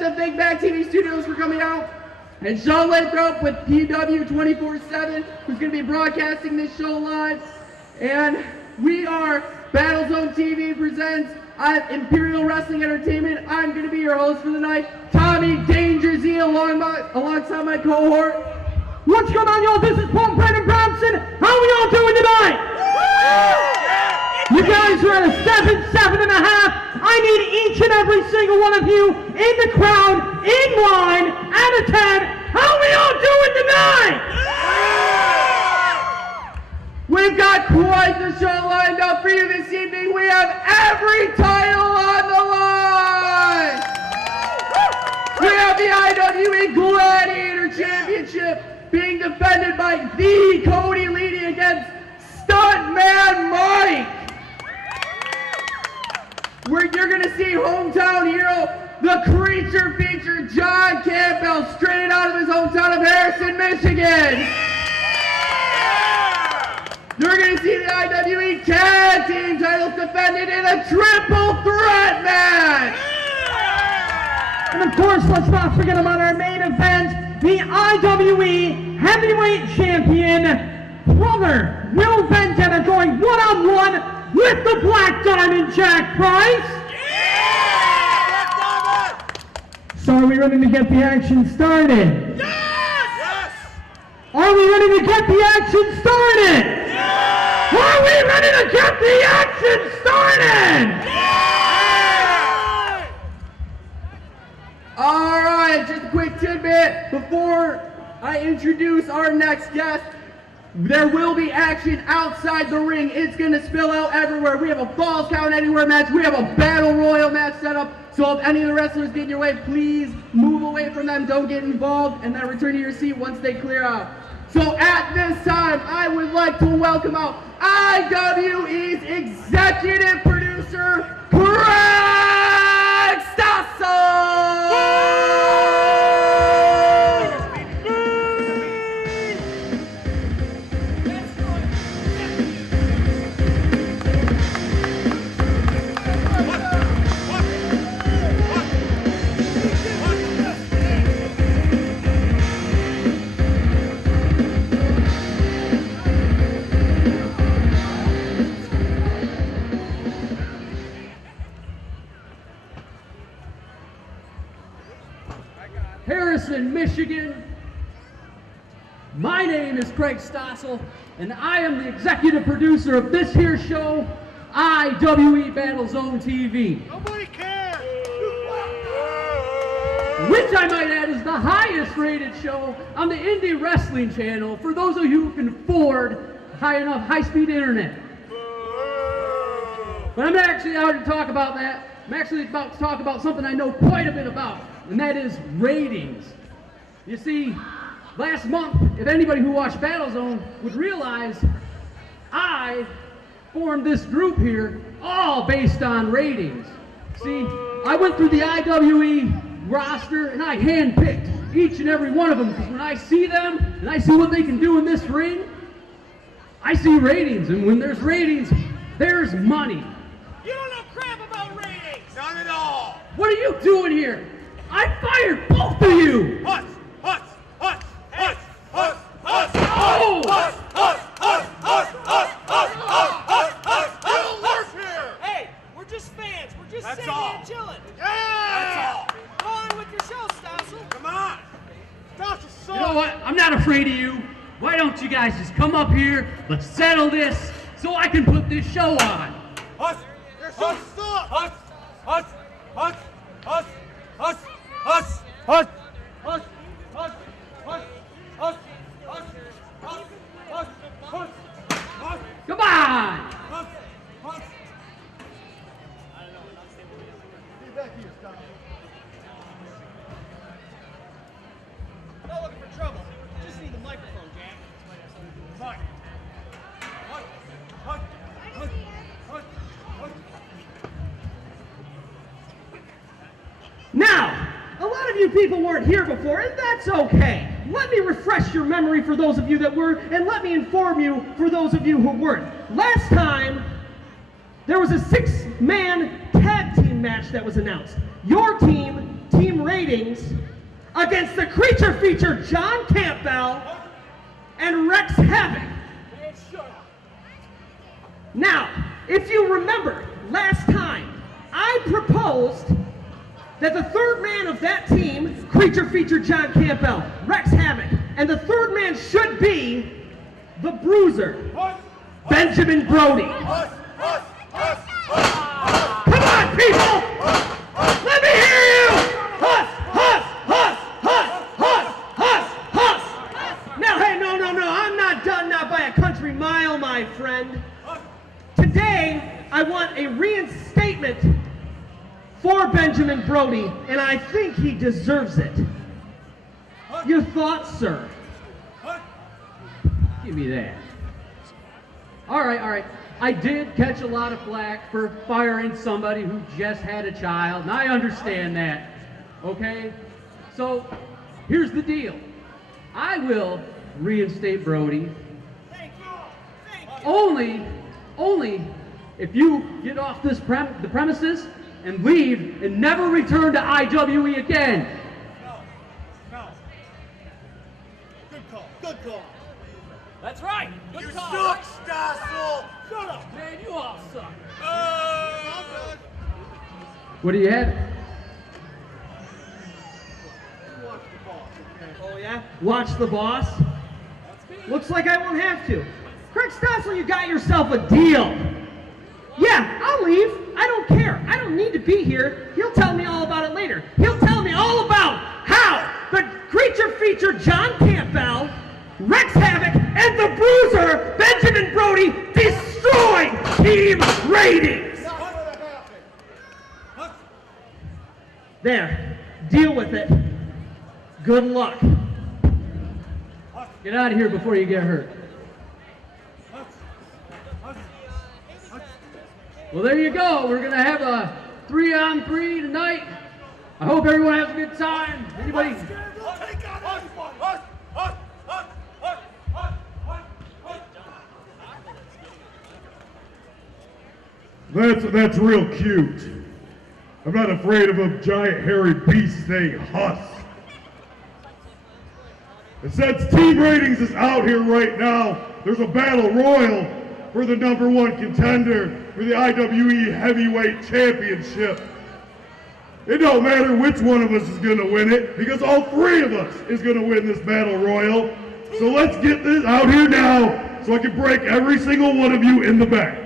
to Big Bag TV Studios for coming out. And Sean Lathrop with PW 24/7, who's going to be broadcasting this show live. And we are BattleZone TV presents Imperial Wrestling Entertainment. I'm going to be your host for the night, Tommy Danger Z, alongside my cohort. What's going on, y'all? This is Paul Brandon Brownson. How are we all doing tonight? You guys are at a 7.5. I need each and every single one of you in the crowd, in line, at a 10. How are we all doing tonight? We've got quite the show lined up for you this evening. We have every title on the line. We have the IWE Gladiator Championship being defended by the Cody Leedy against Stuntman Mike. Where you're going to see hometown hero, the creature feature, John Campbell, straight out of his hometown of Harrison, Michigan. You're going to see the IWE Tag Team titles defended in a triple threat match. And of course, let's not forget about our main event, the IWE Heavyweight Champion, brother Will Vendetta, going one-on-one with the Black Diamond Jack Price. Yeah! So are we ready to get the action started? Yes! Are we ready to get the action started? Yes! Are we ready to get the action started? Yes! All right, just a quick tidbit before I introduce our next guest. There will be action outside the ring. It's going to spill out everywhere. We have a Falls Count Anywhere match. We have a Battle Royal match set up. So if any of the wrestlers get in your way, please move away from them. Don't get involved. And then return to your seat once they clear out. So at this time, I would like to welcome out IWE's executive producer, Rex Havoc. Harrison, Michigan. My name is Craig Stossel, and I am the executive producer of this here show, IWE BattleZone TV. Nobody cares! Which I might add is the highest rated show on the indie wrestling channel for those of you who can afford high-speed internet. But I'm not actually out to talk about that. I'm actually about to talk about something I know quite a bit about, and that is ratings. You see, last month, if anybody who watched BattleZone would realize, I formed this group here all based on ratings. See, I went through the IWE roster and I handpicked each and every one of them, because when I see them and I see what they can do in this ring, I see ratings, and when there's ratings, there's money. You don't know crap about ratings! None at all! What are you doing here? I fired both of you! Huss! Huss! Huss! Huss! Huss! Huss! Oh! Huss! Huss! Huss! Huss! Huss! Huss! Huss! Huss! Huss! It'll work here! Hey, we're just fans. We're just That's sitting all. and chilling. Yeah! That's all! Go on with your show, Stossel. Come on! Stossel, so... You know what? I'm not afraid of you. Why don't you guys just come up here, let's settle this, so I can put this show on. Huss! Your show sucks! Huss! Huss! Huss! Huss! Huss! Huss! Huss! Huss! Huss! Huss! Huss! Huss! Huss! Huss! Huss! Huss! Come on! Huss! Huss! Get back here, stop. Not looking for trouble. Just need the microphone, Jack. Mike. Huss! Huss! Huss! Huss! Huss! Now, a lot of you people weren't here before, and that's okay. Let me refresh your memory for those of you that were, and let me inform you for those of you who weren't. Last time, there was a 6-man tag team match that was announced. Your team, Team Ray, ratings against the creature feature John Campbell and Rex Havoc. Now, if you remember, last time I proposed that the third man of that team, creature feature John Campbell, Rex Havoc, and the third man should be the Bruiser, Benjamin Brody. Come on, people! Let me hear you! Huss, huss, huss, huss, huss, huss, huss! Now, hey, no, I'm not done not by a country mile, my friend. Today, I want a reinstatement for Benjamin Brody, and I think he deserves it. Your thoughts, sir? Give me that. All right. I did catch a lot of flack for firing somebody who just had a child, and I understand that, okay? So, here's the deal. I will reinstate Brody. Only if you get off the premises and leave and never return to IWE again. No. Good call. That's right. Good You call. suck, Stossel! Shut up, man. You all suck. I'm done. What do you have? Watch the boss, okay? Oh, yeah? Watch the boss? Looks like I won't have to. Craig Stossel, you got yourself a deal. Yeah, I'll leave. I don't care. I don't need to be here. He'll tell me all about it later. He'll tell me all about how the creature feature John Campbell, Rex Havoc, and the Bruiser, Benjamin Brody, destroyed team ratings. There. Deal with it. Good luck. Get out of here before you get hurt. Well, there you go. We're going to have a 3-on-3 tonight. I hope everyone has a good time. Anybody? That's real cute. I'm not afraid of a giant hairy beast saying huss. And since team ratings is out here right now, there's a battle royal for the #1 contender for the IWE Heavyweight Championship. It don't matter which one of us is gonna win it, because all three of us is gonna win this battle royal. So let's get this out here now so I can break every single one of you in the back.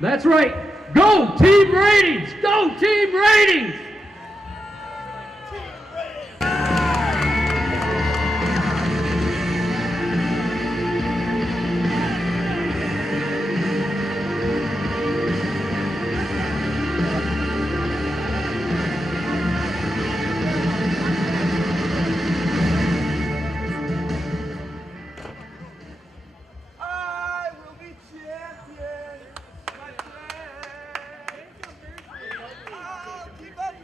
That's right. Go team ratings! Go team ratings! I will be champion, my friend. I'll keep on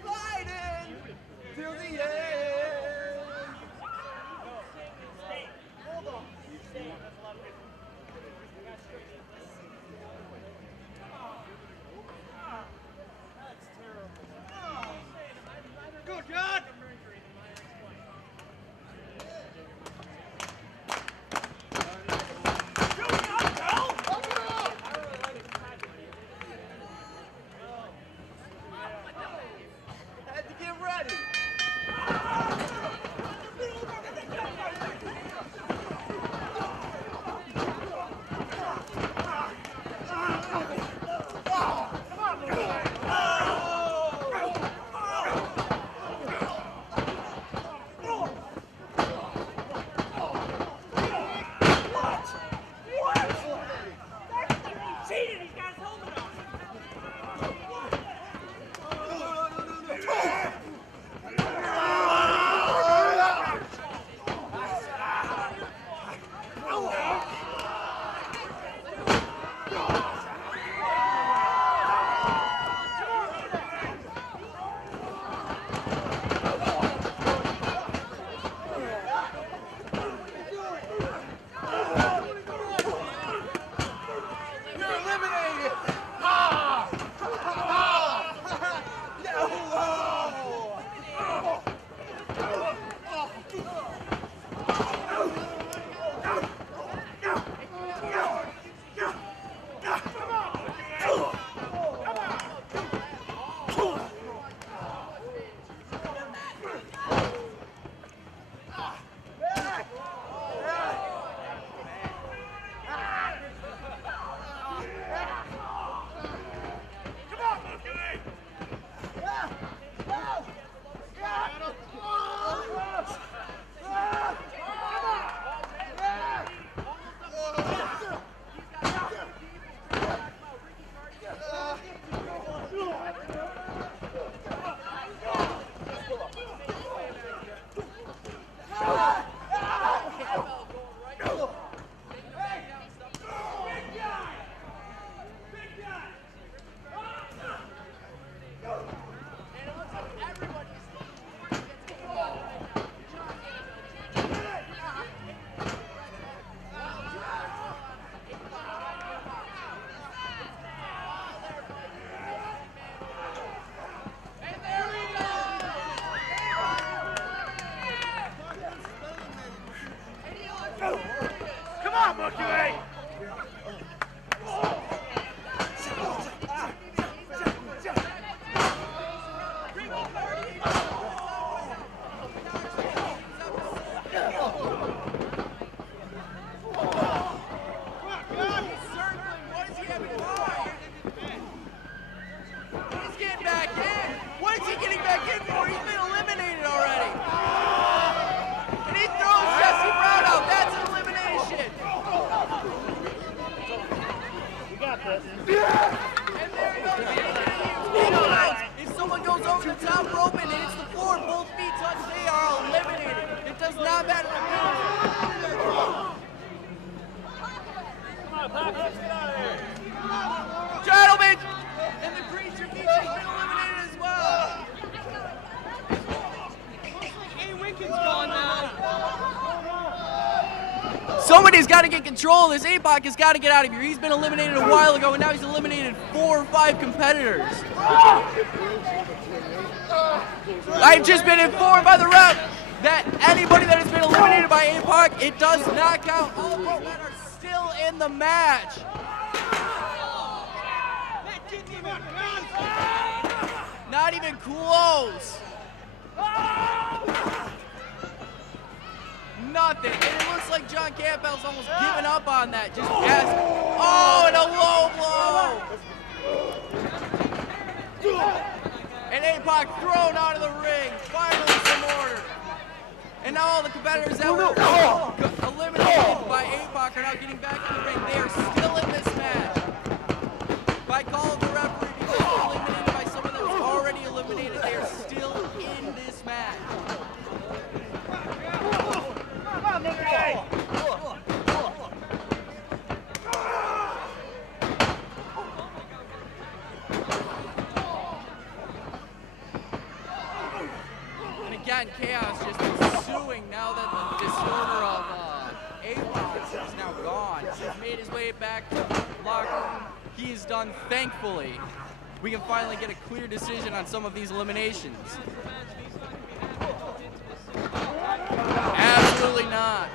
And there he goes. If someone goes over the top rope and hits the floor, both feet touch, they are eliminated. It does not matter. Gentlemen, and the creature feature's been eliminated as well. Somebody's got to get control of this. APOC has got to get out of here. He's been eliminated a while ago, and now he's eliminated 4 or 5 competitors. I've just been informed by the ref that anybody that has been eliminated by APOC, it does not count. All 4 men are still in the match. Not even close. Nothing. And it looks like John Campbell's almost given up on that. Just as, oh, and a low blow. And APOC thrown out of the ring. Finally some order. And now all the competitors that were eliminated by APOC are now getting back in the ring. They are still in this match. By call of the referee, because they're eliminated by someone that was already eliminated, they are still in this match. And again, chaos just ensuing now that the disorder of APOC is now gone. He's made his way back to the locker room. He is done, thankfully. We can finally get a clear decision on some of these eliminations. Absolutely not.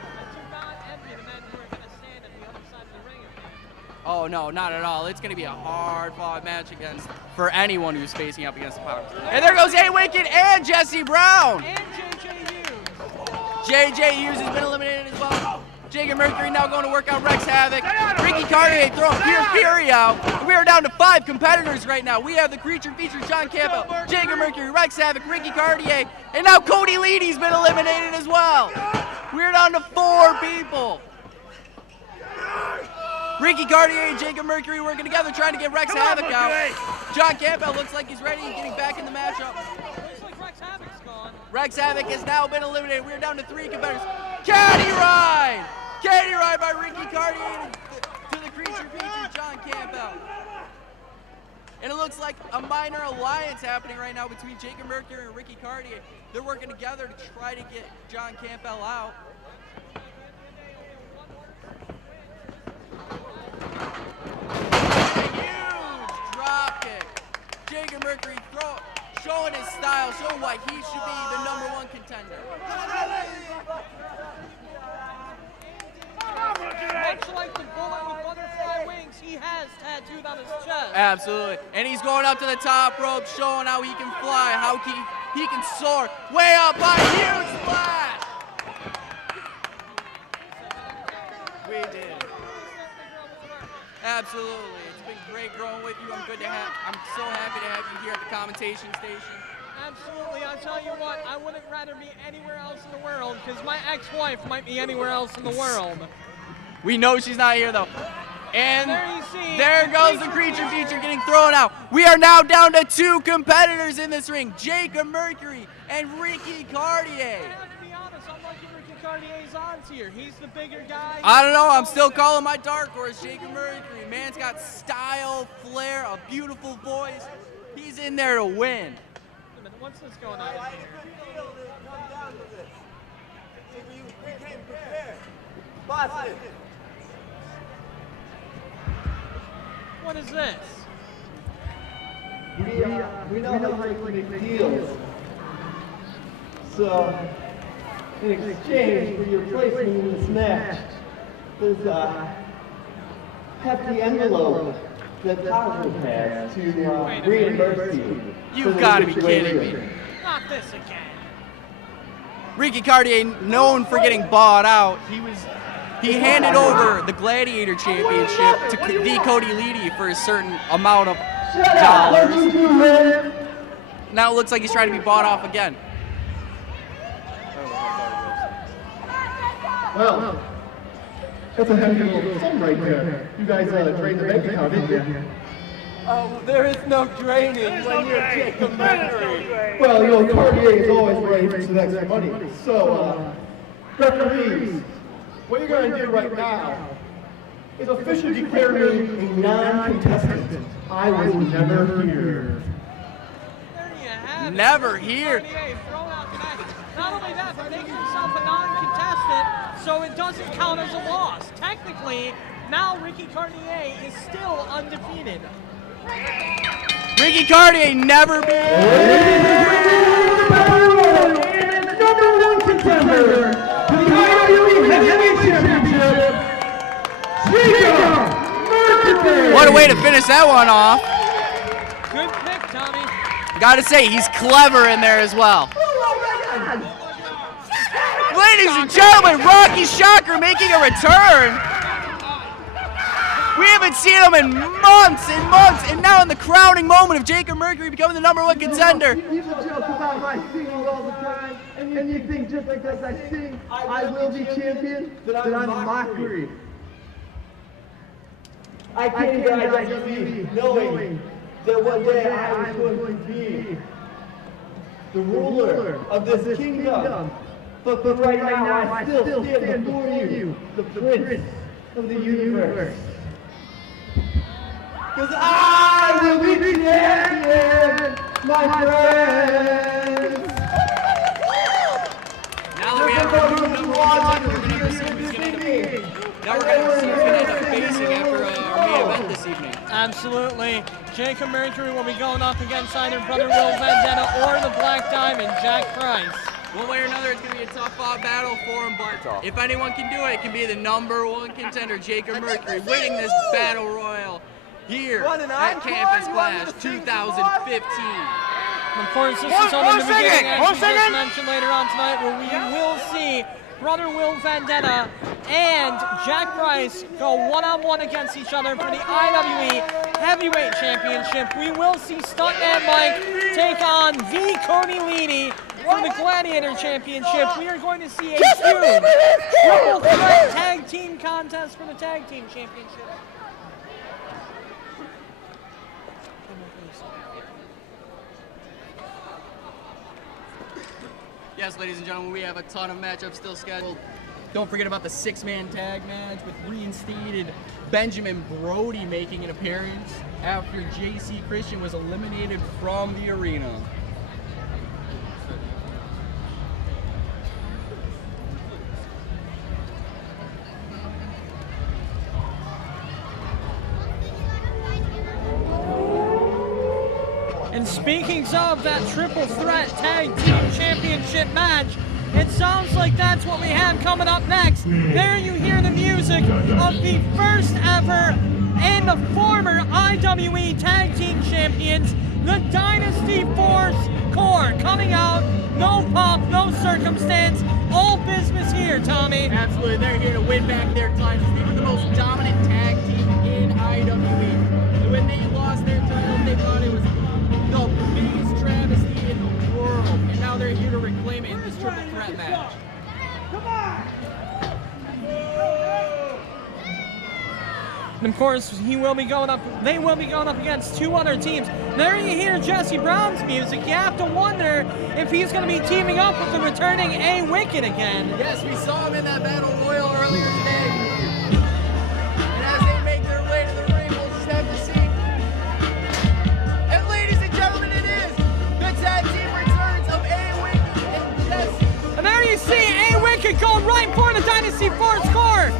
Oh no, not at all. It's going to be a hard-fought match for anyone who's facing up against the Powers. And there goes A-Wicked and Jessie Brown. And JJ Hughes. JJ Hughes has been eliminated as well. Jacob Mercury now going to work on Rex Havoc. Ricky Cartier throwing Pure Fury out. We are down to 5 competitors right now. We have the creature featured John Campbell, Jacob Mercury, Rex Havoc, Ricky Cartier, and now Cody Leedy's been eliminated as well. We're down to 4 people. Ricky Cartier and Jacob Mercury working together trying to get Rex Havoc out. John Campbell looks like he's ready and getting back in the matchup. Looks like Rex Havoc's gone. Rex Havoc has now been eliminated. We're down to 3 competitors. Caddy ride! Caddy ride by Ricky Cartier to the creature feature John Campbell. And it looks like a minor alliance happening right now between Jacob Mercury and Ricky Cartier. They're working together to try to get John Campbell out. A huge drop kick. Jacob Mercury showing his style, showing why he should be the #1 contender. Much like the bullet with butterfly wings, he has tattooed on his chest. Absolutely. And he's going up to the top rope, showing how he can fly, how he can soar. Way up by a huge splash. We did. Absolutely. It's been great growing with you. I'm so happy to have you here at the commentation station. Absolutely. I'll tell you what, I wouldn't rather be anywhere else in the world because my ex-wife might be anywhere else in the world. We know she's not here though. And there goes the creature feature getting thrown out. We are now down to 2 competitors in this ring, Jacob Mercury and Ricky Cartier. I have to be honest, I'm liking Ricky Cartier's odds here. He's the bigger guy. I don't know, I'm still calling my dark horse, Jacob Mercury. Man's got style, flair, a beautiful voice. He's in there to win. What's this going on? What is this? We know how you can make deals. So, in exchange for your placement in this match, there's a hefty envelope that Cosmo has to reimburse you. You've got to be kidding me. Not this again. Ricky Cartier, known for getting bought out, he handed over the Gladiator Championship to the Cody Leedy for a certain amount of dollars. Now it looks like he's trying to be bought off again. Well, that's a heavy little sum right there. You guys drained the bank account, didn't you? There is no draining when you're Jacob Mercury. Well, you know, Cartier is always ready for some extra money. So, referees, what you're going to do right now is officially declare me a non-contestant. I was never here. There you have it. Never here. Cartier thrown out the match. Not only that, but making himself a non-contestant, so it doesn't count as a loss. Technically, now Ricky Cartier is still undefeated. Ricky Cartier never beat. #1 contender to the IWE Heavyweight Championship, Mercury. What a way to finish that one off. Good pick, Tommy. Gotta say, he's clever in there as well. Ladies and gentlemen, Rocky Shocker making a return. We haven't seen him in months and months, and now in the crowning moment of Jacob Mercury becoming the #1 contender. You joke about my singing all the time, and you think just because I sing, I will be champion, that I'm a mockery. I came to IWE knowing that one day I was going to be the ruler of this kingdom. But right now, I still stand before you, the prince of the universe. Because I will be champion, my friends. Now that we have our new #1 contender, we're going to see who's going to end up facing after our main event this evening. Absolutely. Jacob Mercury will be going up against either Brother Will Vendetta or the Black Diamond, Jack Price. One way or another, it's going to be a tough battle for him, but if anyone can do it, it can be the #1 contender, Jacob Mercury, winning this battle royal here at Campus Clash 2015. Of course, this is only the beginning, as we just mentioned later on tonight, where we will see Brother Will Vendetta and Jack Price go one-on-one against each other for the IWE Heavyweight Championship. We will see Stuntman Mike take on the Cody Leedy for the Gladiator Championship. We are going to see a huge triple threat tag team contest for the Tag Team Championship. Yes, ladies and gentlemen, we have a ton of matchups still scheduled. Don't forget about the 6-man tag match with reinstated Benjamin Brody making an appearance after JC Christian was eliminated from the arena. And speaking of that triple threat tag team championship match, it sounds like that's what we have coming up next. There you hear the music of the first ever and the former IWE tag team champions, the Dynasty Force Core, coming out, no pomp, no circumstance, all business here, Tommy. Absolutely, they're here to win back their titles. They were the most dominant tag team in IWE. When they lost their title, they thought it was the biggest travesty in the world, and now they're here to reclaim it in this triple threat match. Come on! And of course, they will be going up against two other teams. There you hear Jessie Brown's music. You have to wonder if he's going to be teaming up with the returning A Wicked again. Yes, we saw him in that battle royal earlier today. And as they make their way to the ring, we'll just have to see. And ladies and gentlemen, it is the tag team returns of A Wicked and Jessie. And there you see A Wicked going right for the Dynasty Force Core.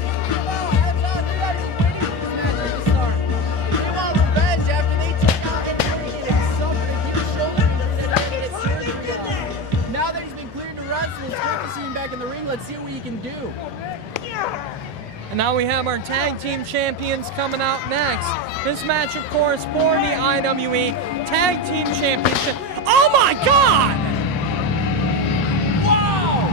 Back in the ring, let's see what he can do. And now we have our tag team champions coming out next. This match, of course, for the IWE Tag Team Championship. Oh my God! Whoa!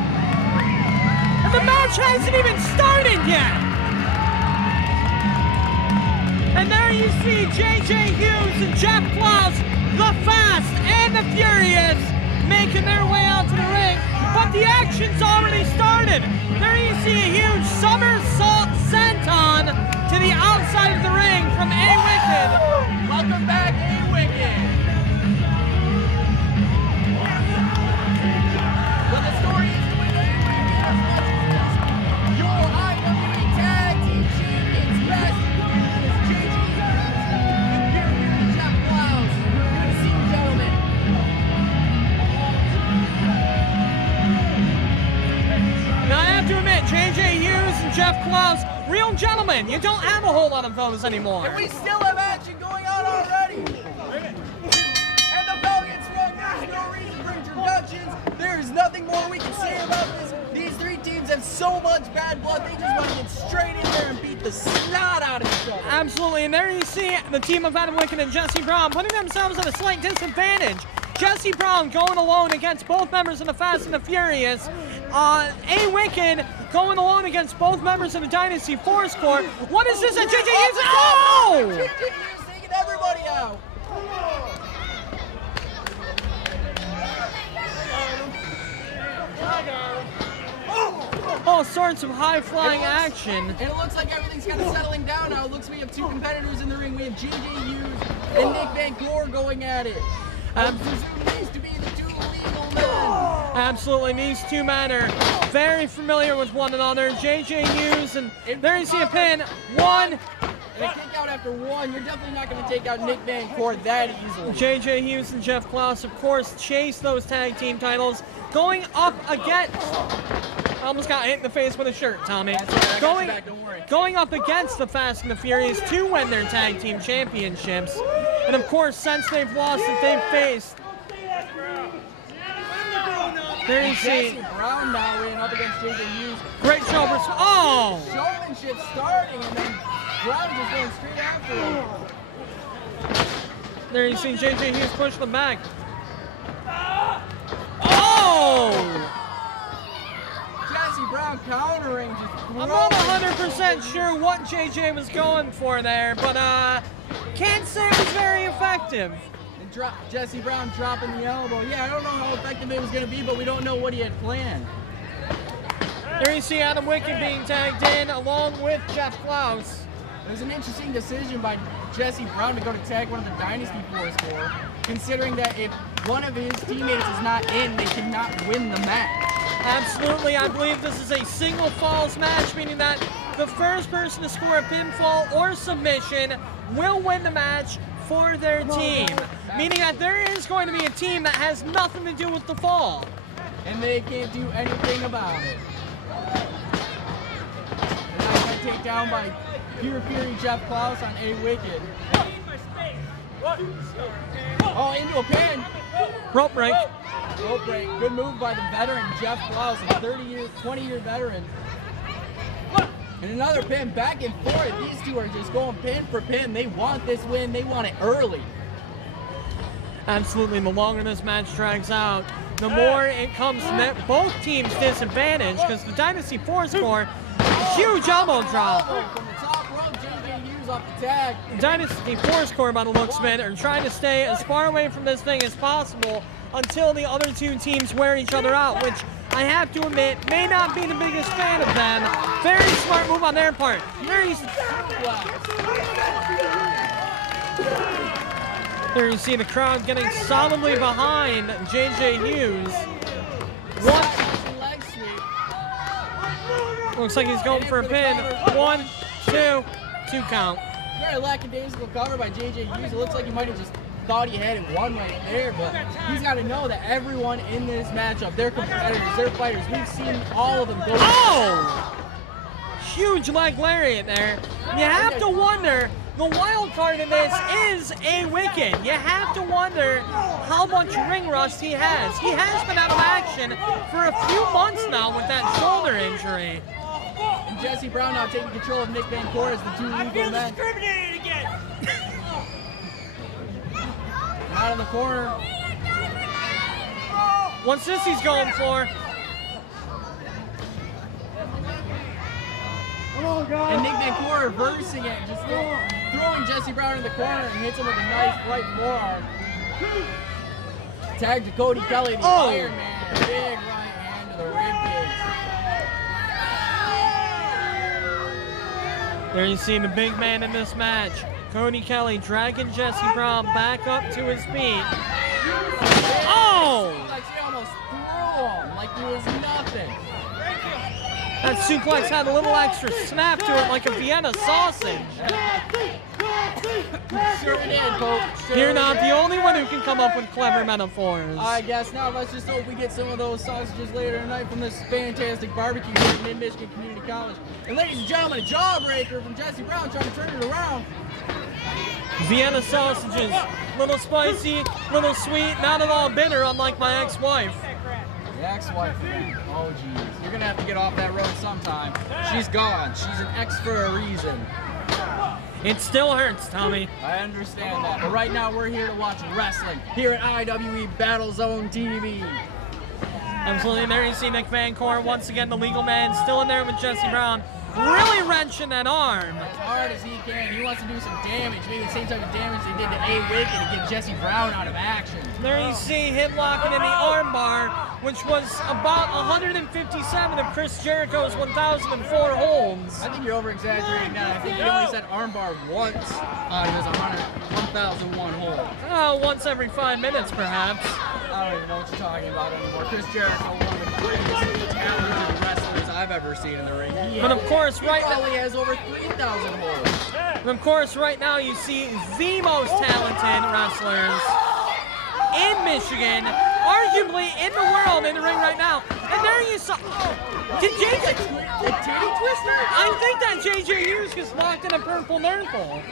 And the match hasn't even started yet. And there you see JJ Hughes and Jeff Klaus, the Fast and the Furious, making their way out to the ring. But the action's already started. There you see a huge somersault senton to the outside of the ring from A Wicked. Welcome back. gone. You don't have a whole lot of those anymore. And we still have action going on already. And the bell gets rung. There's no reason for introductions. There's nothing more we can say about this. These three teams have so much bad blood. They just want to get straight in there and beat the snot out of each other. Absolutely, and there you see the team of Adam Wicked and Jessie Brown putting themselves at a slight disadvantage. Jessie Brown going alone against both members of the Fast and the Furious. A Wicked going alone against both members of the Dynasty Force Corps. What is this? A JJ uses? Oh! JJ taking everybody out. All sorts of high-flying action. And it looks like everything's kind of settling down now. It looks like we have two competitors in the ring. We have JJ Hughes and Nick Van Core going at it. These to be the two legal men. Absolutely, these two men are very familiar with one another. JJ Hughes, and there you see a pin. One. And a kick out after one. You're definitely not going to take out Nick Van Core that easily. JJ Hughes and Jeff Klaus, of course, chase those tag team titles. Going up against... I almost got hit in the face with a shirt, Tommy. Right, don't worry. Going up against the Fast and the Furious to win their tag team championships. And of course, since they've lost it, they've faced... There you see... Jessie Brown now in up against JJ Hughes. Great show for... Oh! Showmanship starting, and then Brown just going straight after him. There you see JJ Hughes push them back. Oh! Jessie Brown countering. I'm not 100% sure what JJ was going for there, but can't say it was very effective. And Jessie Brown dropping the elbow. Yeah, I don't know how effective it was going to be, but we don't know what he had planned. There you see Adam Wicked being tagged in along with Jeff Klaus. It was an interesting decision by Jessie Brown to go to tag one of the Dynasty Force Corps, considering that if one of his teammates is not in, they cannot win the match. Absolutely, I believe this is a single falls match, meaning that the first person to score a pinfall or submission will win the match for their team. Meaning that there is going to be a team that has nothing to do with the fall. And they can't do anything about it. And I got taken down by Pure Fury Jeff Klaus on A Wicked. Oh, into a pin. Rope break. Rope break. Good move by the veteran Jeff Klaus, a 20-year veteran. And another pin back and forth. These two are just going pin for pin. They want this win. They want it early. Absolutely. The longer this match drags out, the more it comes to both teams' disadvantage, because the Dynasty Force Corps, huge elbow drop. From the top rope, JJ Hughes off the tag. Dynasty Force Corps, by the looks of it, are trying to stay as far away from this thing as possible until the other two teams wear each other out, which I have to admit may not be the biggest fan of them. Very smart move on their part. There you see the crowd getting solidly behind JJ Hughes. Looks like he's going for a pin. 1, 2 count. Very lackadaisical cover by JJ Hughes. It looks like he might have just thought he had it one right there, but he's got to know that everyone in this matchup, they're competitors, they're fighters. We've seen all of them go. Oh! Huge leg lariat there. You have to wonder, the wild card in this is A Wicked. You have to wonder how much ring rust he has. He has been out of action for a few months now with that shoulder injury. And Jessie Brown now taking control of Nick Van Core as the two legal men. Discriminated again. Out of the corner. What's this he's going for? And Nick Van Core reversing it, just throwing Jessie Brown in the corner and hits him with a nice right forearm. Tag to Cody Kelly, the Iron Man. Big right hand to the ribcage. There you see the big man in this match. Cody Kelly dragging Jessie Brown back up to his feet. Oh! Like she almost threw him like he was nothing. That suplex had a little extra snap to it like a Vienna sausage. Sure did, Pope. Sure You're not did. the only one who can come up with clever metaphors. I guess not. Let's just hope we get some of those sausages later tonight from this fantastic barbecue here at Mid-Michigan Community College. And ladies and gentlemen, a jawbreaker from Jessie Brown trying to turn it around. Vienna sausages, little spicy, little sweet, not at all bitter, unlike my ex-wife. The ex-wife again. Oh, jeez. You're going to have to get off that road sometime. She's gone. She's an ex for a reason. It still hurts, Tommy. I understand that. But right now, we're here to watch wrestling here at IWE BattleZone TV. Absolutely. There you see Nick Van Court, once again, the legal man, still in there with Jessie Brown, really wrenching that arm. As hard as he can. He wants to do some damage. Maybe the same type of damage they did to A. Wicked to get Jessie Brown out of action. There you see him locking in the armbar, which was about 157 of Chris Jericho's 1,004 holds. I think you're over-exaggerating that. I think he only said armbar once out of his 1,001 hold. Once every 5 minutes, perhaps. I don't even know what you're talking about anymore. Chris Jericho, one of the greatest talented wrestlers I've ever seen in the ring. But of course, right now, He has over 3,000 holds. but of course, right now you see the most talented wrestlers in Michigan, arguably in the world, in the ring right now. And there you saw. Did JJ? The titty twister? I think that JJ Hughes gets locked in a purple nurple.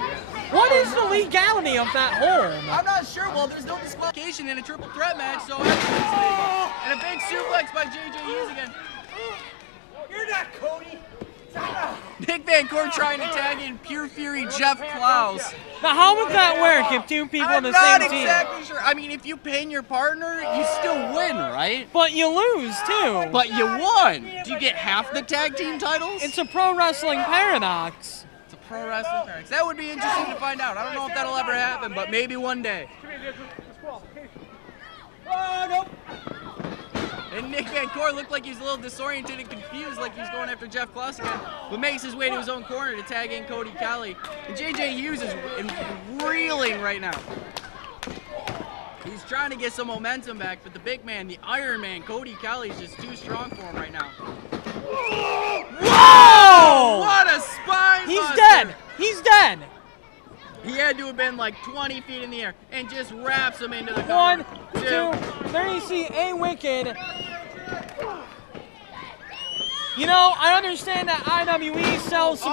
What is the legality of that hold? I'm not sure. Well, there's no disqualification in a triple threat match, so everything's legal. And a big suplex by JJ Hughes again. You're not Cody. Nick Van Court trying to tag in Pure Fury Jeff Klaus. Now, how would that work if two people on I'm the not same team? exactly sure. I mean, if you pin your partner, you still win, right? But you lose too. But you won. Do you get half the tag team titles? It's a pro wrestling paradox. It's a pro wrestling paradox. That would be interesting to find out. I don't know if that'll ever happen, but maybe one day. Oh, nope. And Nick Van Court looked like he was a little disoriented and confused, like he was going after Jeff Klaus again, but makes his way to his own corner to tag in Cody Kelly. And JJ Hughes is reeling right now. He's trying to get some momentum back, but the big man, the Iron Man, Cody Kelly, is just too strong for him right now. Whoa! What a spine He's buster! dead. He's dead. He had to have been like 20 feet in the air and just wraps him into the cover. 1, 2. There you see A Wicked. You know, I understand that IWE sells some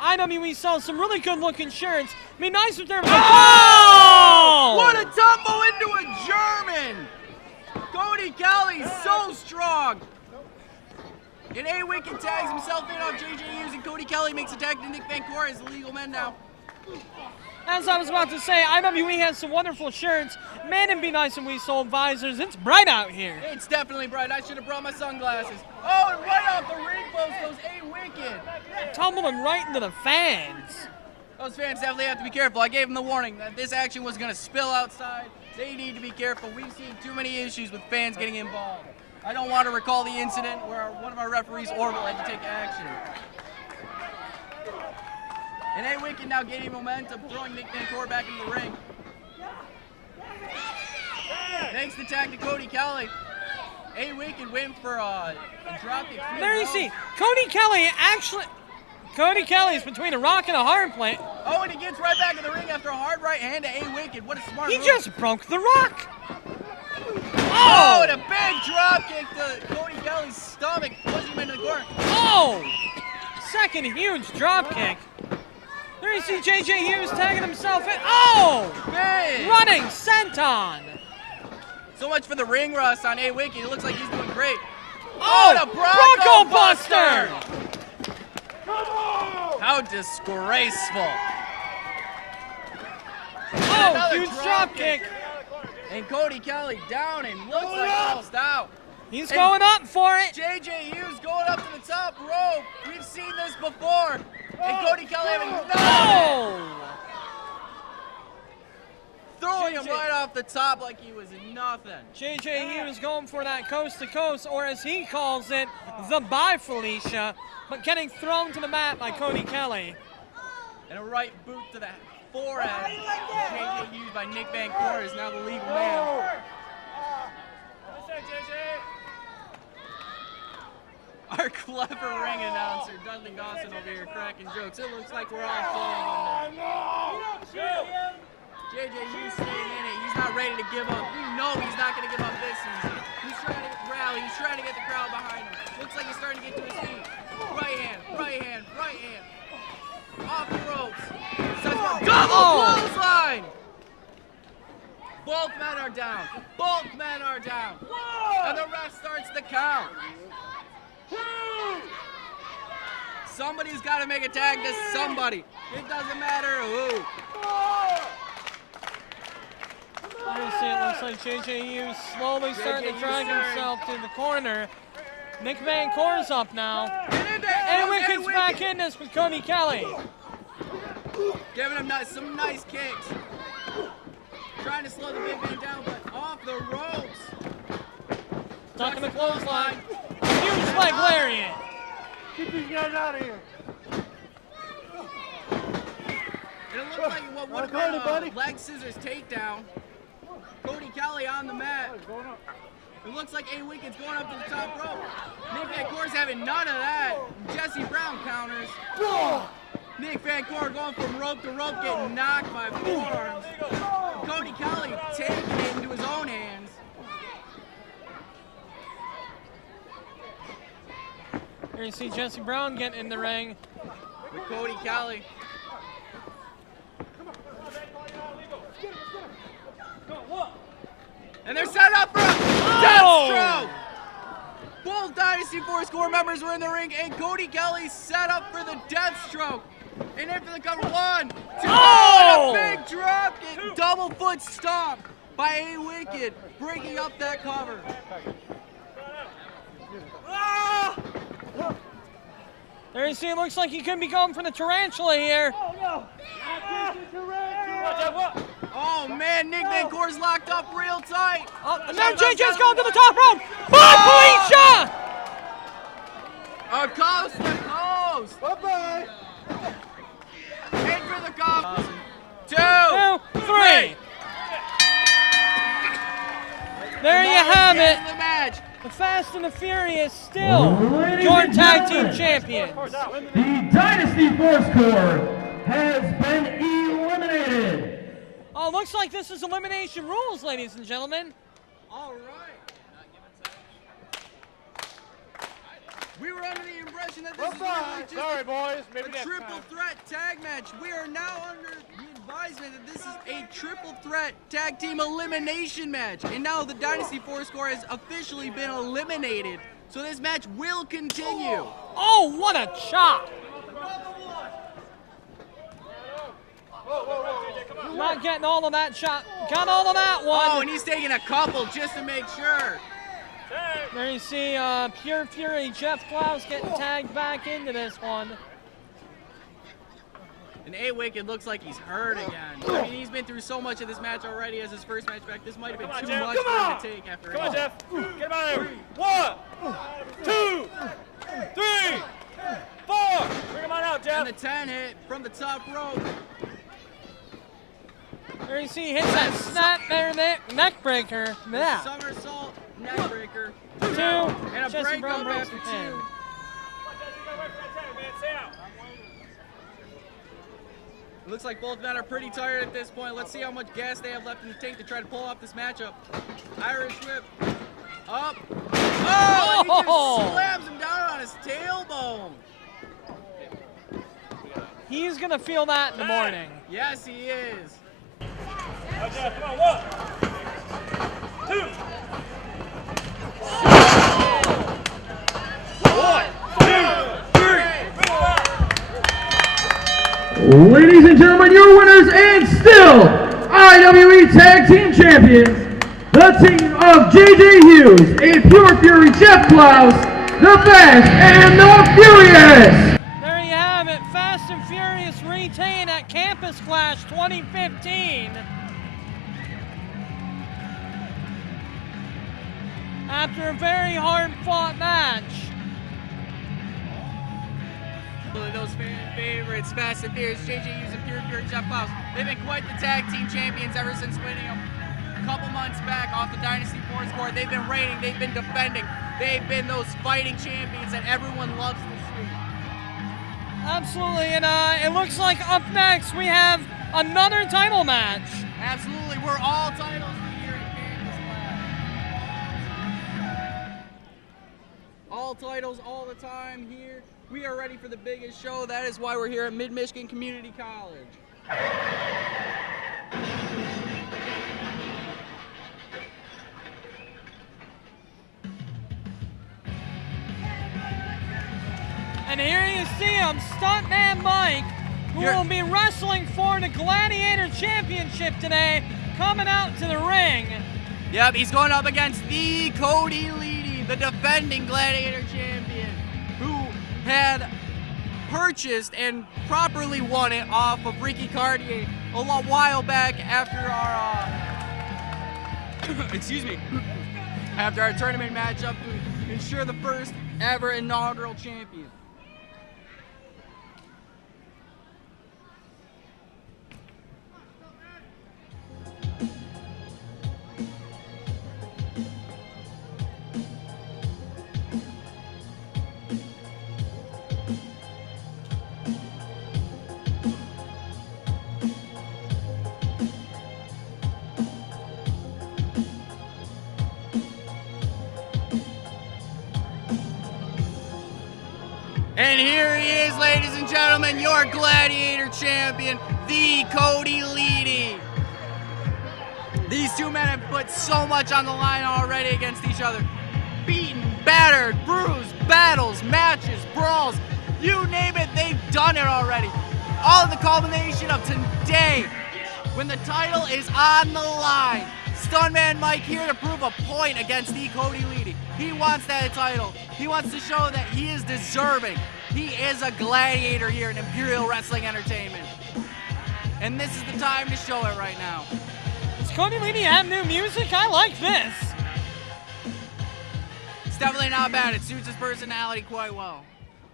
IWE sells some really good looking shirts. I mean, nice if there was What a tumble into a German! Cody Kelly's so strong. And A Wicked tags himself in on JJ Hughes, and Cody Kelly makes a tag to Nick Van Court as the legal men now. As I was about to say, IWE has some wonderful shirts. Man, it'd be nice if we sold visors. It's bright out here. It's definitely bright. I should have brought my sunglasses. Oh, and right off the ring post goes A Wicked. Tumbling right into the fans. Those fans definitely have to be careful. I gave them the warning that this action was going to spill outside. They need to be careful. We've seen too many issues with fans getting involved. I don't want to recall the incident where one of our referees, Orville, had to take action. And A Wicked now gaining momentum, throwing Nick Van Court back into the ring. Makes the tag to Cody Kelly. A Wicked win for a dropkick. There you see, Cody Kelly's between a rock and a hard place. Oh, and he gets right back in the ring after a hard right hand to A Wicked. What a smart He move. just broke the rock. Oh, and a big drop kick to Cody Kelly's stomach, pushing him into the corner. Oh! Second huge drop kick. There you see JJ Hughes tagging himself in. Oh! Big. Running senton. So much for the ring rust on A Wicked. It looks like he's doing great. Oh! The Bronco Buster! How disgraceful. Oh, Another huge drop kick. And Cody Kelly down and looks like almost out. He's going up for it. JJ Hughes going up to the top rope. We've seen this before. And Cody Kelly having nothing. Oh! Throwing him right off the top like he was nothing. JJ Hughes going for that coast to coast, or as he calls it, the bye Felicia, but getting thrown to the mat by Cody Kelly. And a right boot to the forehead. JJ Hughes by Nick Van Court is now the legal man. Our clever ring announcer, Dudley Dawson, over here cracking jokes. It looks like we're all falling under. JJ, he's staying in it. He's not ready to give up. We know he's not going to give up this season. He's trying to rally. He's trying to get the crowd behind him. Looks like he's starting to get to his feet. Right hand, right hand, right hand. Off the ropes. Double clothesline! Both men are down. Both men are down. And the ref starts the count. Somebody's got to make a tag to somebody. It doesn't matter who. You see, it looks like JJ Hughes slowly starting to drag himself to the corner. Nick Van Core's up now. And Wicked's back in this with Cody Kelly. Giving him some nice kicks. Trying to slow the big man down, but off the ropes. Tucking the clothesline. Huge leg lariat. Get these guys out of here. And it looked like what would have been a leg scissors takedown. Cody Kelly on the mat. It looks like A Wicked's going up to the top rope. Nick Van Core's having none of that. Jessie Brown counters. Nick Van Core going from rope to rope, getting knocked by forearms. Cody Kelly taking it into his own hands. Here you see Jessie Brown getting in the ring. With Cody Kelly. And they're set up for a death stroke! Both Dynasty Force core members were in the ring, and Cody Kelly set up for the death stroke. And in for the cover, 1, 2, and a big drop kick, double foot stomp by A Wicked, breaking up that cover. There you see, it looks like he could be going for the tarantula here. Oh man, Nick Van Core's locked up real tight. Oh, and now JJ's going to the top rope. Felicia! A coast to coast. Bye-bye. In for the cover. 2, 3. There you have it. The match. The Fast and the Furious still your tag team champions. The Dynasty Force Corps has been eliminated. Oh, looks like this is elimination rules, ladies and gentlemen. All right. We were under the impression that this is really just a triple threat tag match. We are now under the advisement that this is a triple threat tag team elimination match. And now the Dynasty Force Corps has officially been eliminated. So this match will continue. Oh, what a chop. Not getting all of that shot. Got all of that one. Oh, and he's taking a couple just to make sure. There you see Pure Fury Jeff Klaus getting tagged back into this one. And A Wicked looks like he's hurt again. I mean, he's been through so much of this match already as his first match back. This might have been too much for him to take after Come on, Jeff. Get him out of here. 1, 2, 3, 4. Bring him on out, Jeff. And the 10 hit from the top rope. There you see he hits that snap there, neck breaker. Yeah. Somersault, neck breaker. 2. And a Jessie break Brown up breaks after the 2. pin. It looks like both men are pretty tired at this point. Let's see how much gas they have left in the tank to try to pull off this matchup. Irish whip. Up. Oh! And he just slams him down on his tailbone. He's going to feel that in the morning. Yes, he is. Now, Jeff, come on. 1, 2. 1, 2, 3. Ladies and gentlemen, your winners and still IWE Tag Team Champions, the team of JJ Hughes, A Pure Fury Jeff Klaus, the Fast and the Furious. There you have it. Fast and Furious retain at Campus Clash 2015. After a very hard-fought match. One of those fan favorites, Fast and Furious, JJ Hughes and Pure Fury Jeff Klaus. They've been quite the tag team champions ever since winning them a couple months back off the Dynasty Force court. They've been reigning, they've been defending, they've been those fighting champions that everyone loves to see. Absolutely, and it looks like up next we have another title match. Absolutely, we're all titles here at Campbell's Lab. All titles all the time here. We are ready for the biggest show. That is why we're here at Mid-Michigan Community College. And here you see him, Stuntman Mike, who will be wrestling for the Gladiator Championship today, coming out to the ring. Yep, he's going up against the Cody Leedy, the defending Gladiator champion, who had purchased and properly won it off of Ricky Cartier a while back after our, excuse me, after our tournament matchup to ensure the first ever inaugural champion. And here he is, ladies and gentlemen, your Gladiator champion, the Cody Leedy. These two men have put so much on the line already against each other. Beaten, battered, bruised, battles, matches, brawls, you name it, they've done it already. All in the culmination of today, when the title is on the line. Stuntman Mike here to prove a point against the Cody Leedy. He wants that title. He wants to show that he is deserving. He is a gladiator here at Imperial Wrestling Entertainment. And this is the time to show it right now. Does Cody Leedy have new music? I like this. It's definitely not bad. It suits his personality quite well.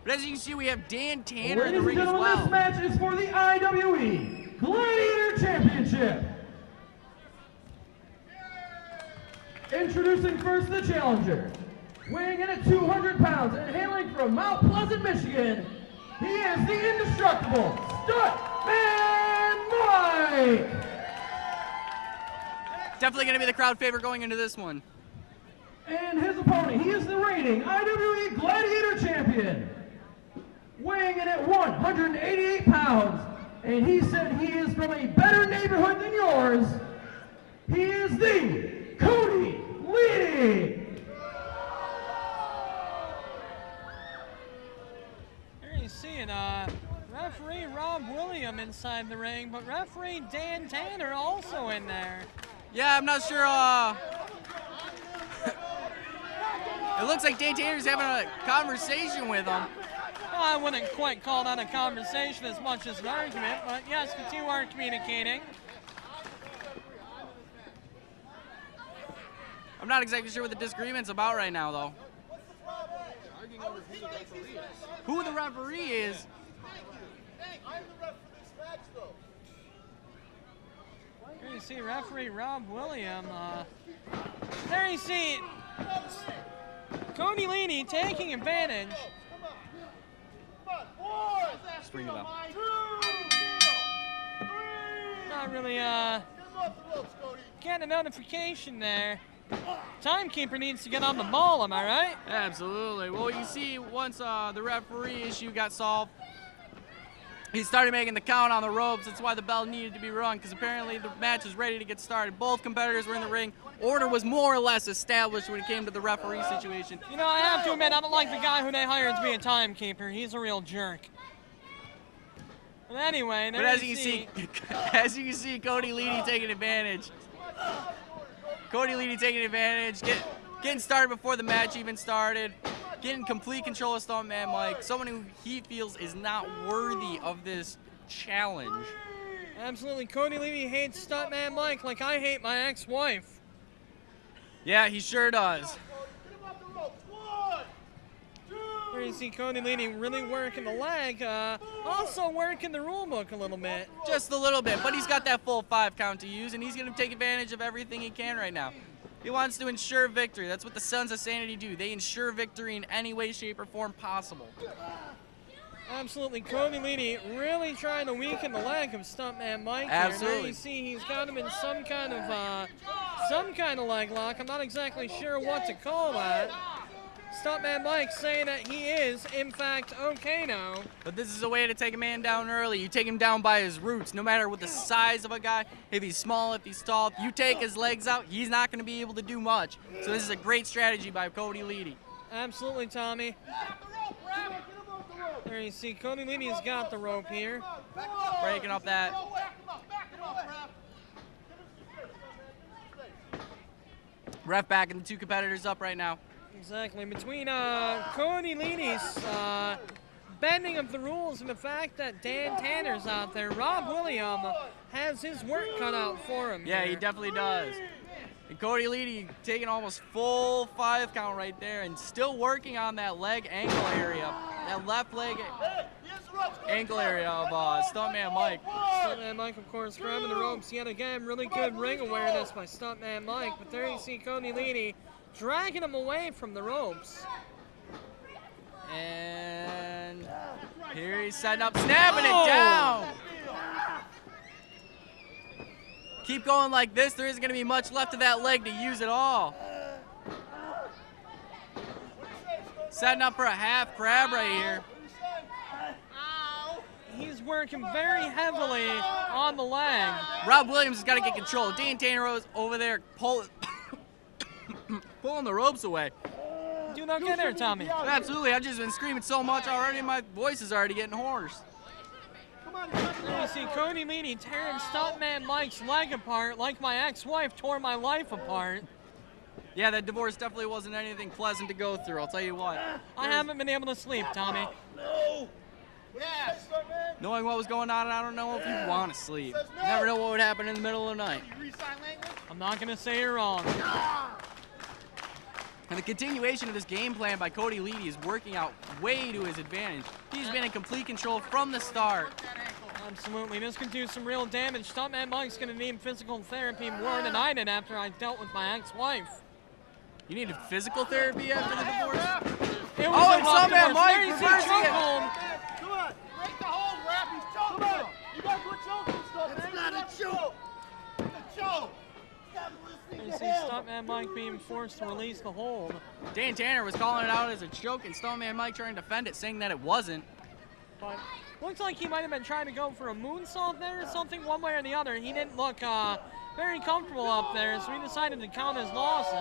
But as you can see, we have Dan Tanner in the ring as well. This match is for the IWE Gladiator Championship. Introducing first the challenger, weighing in at 200 pounds and hailing from Mount Pleasant, Michigan, he is the indestructible Stuntman Mike! Definitely going to be the crowd favorite going into this one. And his opponent, he is the reigning IWE Gladiator Champion, weighing in at 188 pounds, and he said he is from a better neighborhood than yours. He is the Cody Leedy. Here you see it, referee Rob William inside the ring, but referee Dan Tanner also in there. Yeah, I'm not sure, it looks like Dan Tanner's having a conversation with him. Well, I wouldn't quite call that a conversation as much as an argument, but yes, the two are communicating. I'm not exactly sure what the disagreement's about right now, though. Who the referee is? Here you see referee Rob William. There you see Cody Leedy taking advantage. Just bring it up. Not really getting a notification there. Timekeeper needs to get on the ball, am I right? Absolutely. Well, you see, once the referee issue got solved, he started making the count on the ropes. That's why the bell needed to be rung, because apparently the match was ready to get started. Both competitors were in the ring. Order was more or less established when it came to the referee situation. You know, I have to admit, I don't like the guy who they hired to be a timekeeper. He's a real jerk. But anyway, there as you can see, Cody Leedy taking advantage. Cody Leedy taking advantage, getting started before the match even started, getting complete control of Stuntman Mike, someone who he feels is not worthy of this challenge. Absolutely, Cody Leedy hates Stuntman Mike like I hate my ex-wife. Yeah, he sure does. There There you see Cody Leedy really working the leg, also working the rule book a little bit. Just a little bit, but he's got that full 5 count to use, and he's going to take advantage of everything he can right now. He wants to ensure victory. That's what the Sons of Sanity do. They ensure victory in any way, shape, or form possible. Absolutely, Cody Leedy really trying to weaken the leg of Stuntman Mike. Absolutely. There you see he's got him in some kind of leg lock. I'm not exactly sure what to call that. Stuntman Mike saying that he is, in fact, okay now. But this is a way to take a man down early. You take him down by his roots, no matter what the size of a guy, if he's small, if he's tall. If you take his legs out, he's not going to be able to do much. So this is a great strategy by Cody Leedy. Absolutely, Tommy. There you see Cody Leedy's got the rope here. Breaking up that. Ref backing the 2 competitors up right now. Exactly. Between Cody Leedy's bending of the rules and the fact that Dan Tanner's out there, Rob William has his work cut out for him. Yeah, here. he definitely does. And Cody Leedy taking almost full 5 count right there and still working on that leg ankle area. That left leg ankle area of Stuntman Mike. Stuntman Mike, of course, grabbing the ropes yet again. Really good ring awareness by Stuntman Mike. But there you see Cody Leedy dragging him away from the ropes. And here he's setting up, snapping it down. Keep going like this. There isn't going to be much left of that leg to use at all. Setting up for a half crab right here. He's working very heavily on the leg. Rob Williams has got to get control. Dan Tanner is over there pulling the ropes away. Doing okay there, Tommy. Absolutely. I've just been screaming so much already. My voice is already getting hoarse. There you see Cody Leedy tearing Stuntman Mike's leg apart like my ex-wife tore my life apart. Yeah, that divorce definitely wasn't anything pleasant to go through, I'll tell you what. I haven't been able to sleep, Tommy. No. Yes. Knowing what was going on, I don't know if you want to sleep. You never know what would happen in the middle of the night. I'm not going to say you're wrong. And the continuation of this game plan by Cody Leedy is working out way to his advantage. He's been in complete control from the start. Absolutely. This could do some real damage. Stuntman Mike's going to need physical therapy more than I did after I dealt with my ex-wife. You needed physical therapy after the divorce? It was Oh, a and rough Stuntman divorce. Mike There you see reversing it. chokehold. Come on. Break the hold, Rap. He's choking. Come on. You got to quit choking stuff, man. It's not a choke. It's a choke. Stop There listening you to see him. Stuntman Mike being forced to release the hold. Dan Tanner was calling it out as a choke, and Stuntman Mike trying to defend it, saying that it wasn't. But looks like he might have been trying to go for a moonsault there or something, one way or the other. He didn't look very comfortable up there, so he decided to count his losses.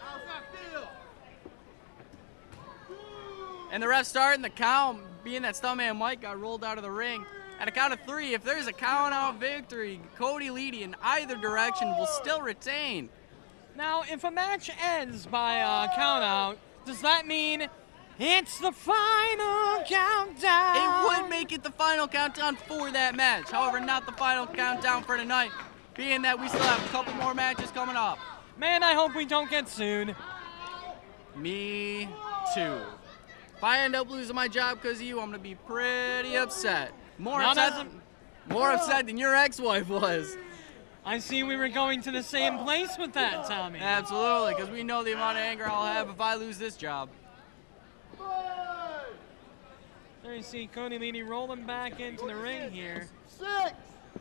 How's that feel? And the ref starting the count, being that Stuntman Mike got rolled out of the ring. At a count of 3, if there's a count-out victory, Cody Leedy in either direction will still retain. Now, if a match ends by count-out, does that mean it's the final countdown? It would make it the final countdown for that match. However, not the final countdown for tonight, being that we still have a couple more matches coming up. Man, I hope we don't get sued. Me too. If I end up losing my job because of you, I'm going to be pretty upset. More upset than your ex-wife was. I see we were going to the same place with that, Tommy. Absolutely, because we know the amount of anger I'll have if I lose this job. There you see Cody Leedy rolling back into the ring here. 6.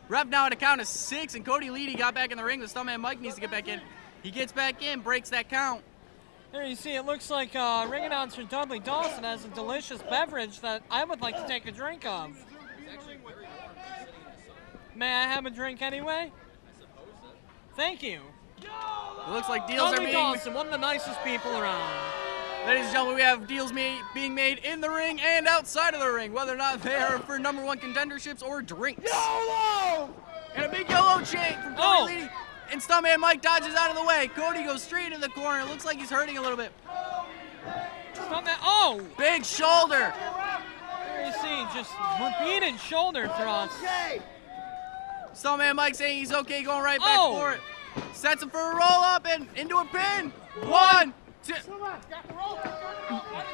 Ref now at a count of 6, and Cody Leedy got back in the ring. The Stuntman Mike needs to get back in. He gets back in, breaks that count. There you see, it looks like ring announcer Dudley Dawson has a delicious beverage that I would like to take a drink of. May I have a drink anyway? Thank you. It looks like deals are Dudley being... Dawson, one of the nicest people around. Ladies and gentlemen, we have deals being made in the ring and outside of the ring, whether or not they are for #1 contenderships or drinks. YOLO! And a big yellow chant from Cody Leedy. And Stuntman Mike dodges out of the way. Cody goes straight into the corner. It looks like he's hurting a little bit. Oh! Big shoulder. There you see, just repeated shoulder thrusts. Stuntman Mike saying he's okay, going right back for it. Sets him for a roll up and into a pin. 1, 2.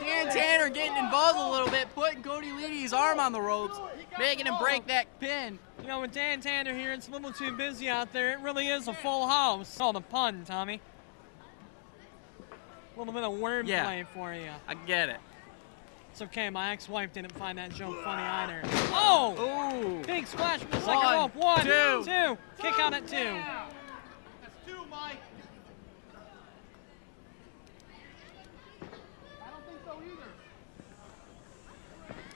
Dan Tanner getting involved a little bit, putting Cody Leedy's arm on the ropes, making him break that pin. You know, with Dan Tanner here, it's a little too busy out there. It really is a full house. Oh, the pun, Tommy. A little bit of wordplay for you. I get it. It's okay, my ex-wife didn't find that joke funny either. Oh! Ooh. Big splash from the second rope. One, two. Kick out at 2. That's 2, Mike. I don't think so either.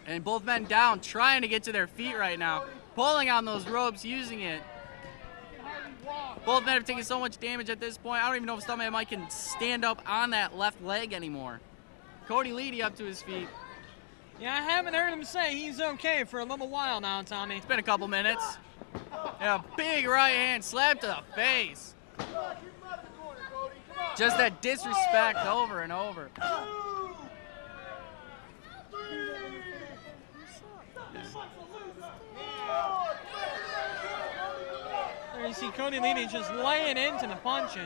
And both men down, trying to get to their feet right now. Pulling on those ropes, using it. Both men have taken so much damage at this point. I don't even know if Stuntman Mike can stand up on that left leg anymore. Cody Leedy up to his feet. Yeah, I haven't heard him say he's okay for a little while now, Tommy. It's been a couple minutes. And a big right hand slap to the face. Just that disrespect over and over. There you see Cody Leedy just laying into the punches.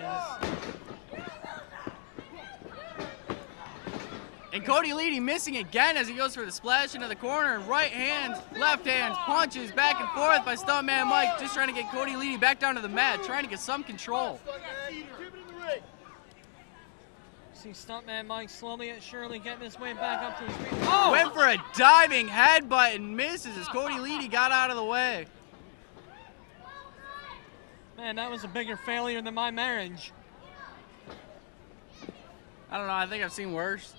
And Cody Leedy missing again as he goes for the splash into the corner. Right hand, left hand, punches back and forth by Stuntman Mike, just trying to get Cody Leedy back down to the mat, trying to get some control. See Stuntman Mike slowly and surely getting his way back up to his feet. Oh! Went for a diving headbutt and misses as Cody Leedy got out of the way. Man, that was a bigger failure than my marriage. I don't know, I think I've seen worse.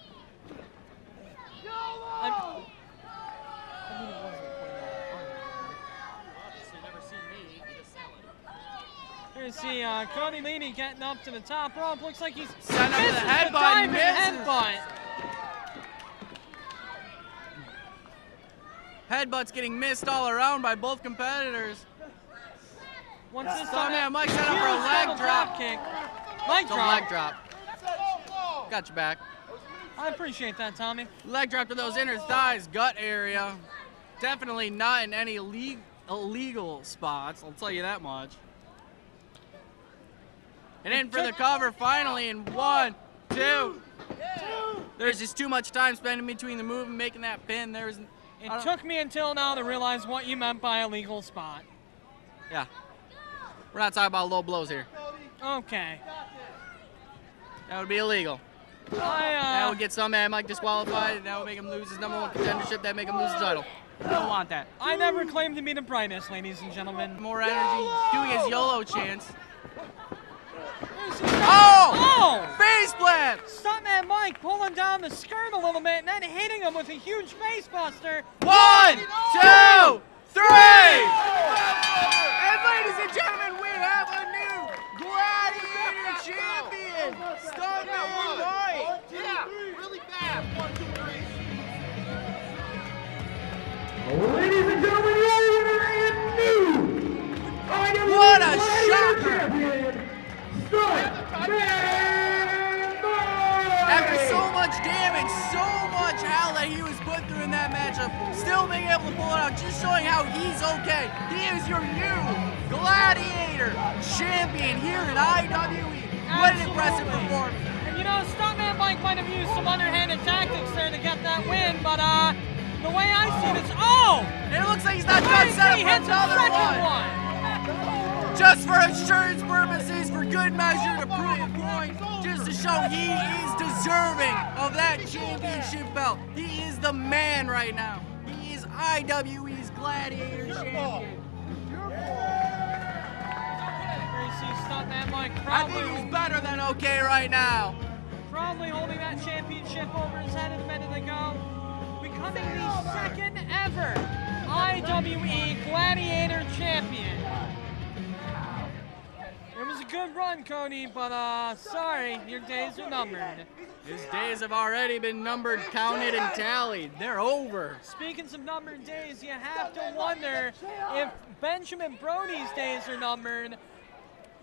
Here you see Cody Leedy getting up to the top rope. Looks like he's sent up to the headbutt. Diving headbutt. Headbutts getting missed all around by both competitors. Once this Stuntman Mike set up for a leg drop. Kick. Leg drop. Got your back. I appreciate that, Tommy. Leg drop to those inner thighs, gut area. Definitely not in any illegal spots, I'll tell you that much. And in for the cover finally in 1, 2. There's just too much time spent in between the move and making that pin. It took me until now to realize what you meant by a legal spot. Yeah. We're not talking about low blows here. Okay. That would be illegal. That would get Stuntman Mike disqualified. That would make him lose his #1 contendership. That would make him lose the title. We don't want that. I never claimed to be the brightest, ladies and gentlemen. More energy, doing his YOLO chants. Oh! Face plant! Stuntman Mike pulling down the skirt a little bit and then hitting him with a huge face buster. 1, 2, 3! And ladies and gentlemen, we have a new Gladiator Champion, Stuntman Mike. Yeah, really fast. 1, 2, 3. Ladies and gentlemen, you're a new IWE What a Gladiator shocker! Champion, Stuntman Mike! After so much damage, so much hell that he was put through in that matchup, still being able to pull it out, just showing how he's okay. He is your new Gladiator Champion here in IWE. What an impressive performance. And you know, Stuntman Mike might have used some underhanded tactics there to get that win, but the way I see it, it's and it looks like he's not done set up for another one. Just for insurance purposes, for good measure, to prove a point, just to show he is deserving of that championship belt. He is the man right now. He is IWE's Gladiator Champion. Stuntman Mike I think he's better than okay right now. Probably holding that championship over his head a minute ago. Becoming the second ever IWE Gladiator Champion. It was a good run, Cody, but sorry, your days are numbered. His days have already been numbered, counted, and tallied. They're over. Speaking of numbered days, you have to wonder if Benjamin Brody's days are numbered.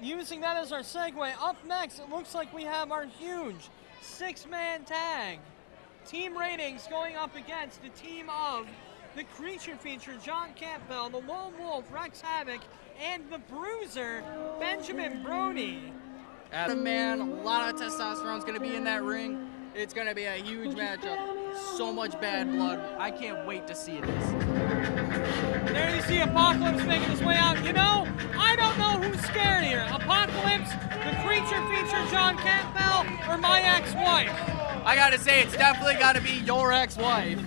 Using that as our segue, up next, it looks like we have our huge 6-man tag. Team ratings going up against the team of the Creature Feature, John Campbell, the Lone Wolf, Rex Havoc, and the Bruiser, Benjamin Brody. Adam, man, a lot of testosterone's going to be in that ring. It's going to be a huge matchup. So much bad blood. I can't wait to see this. There you see Apocalypse making his way out. You know, I don't know who's scared here. Apocalypse, the creature feature John Campbell, or my ex-wife. I got to say, it's definitely got to be your ex-wife.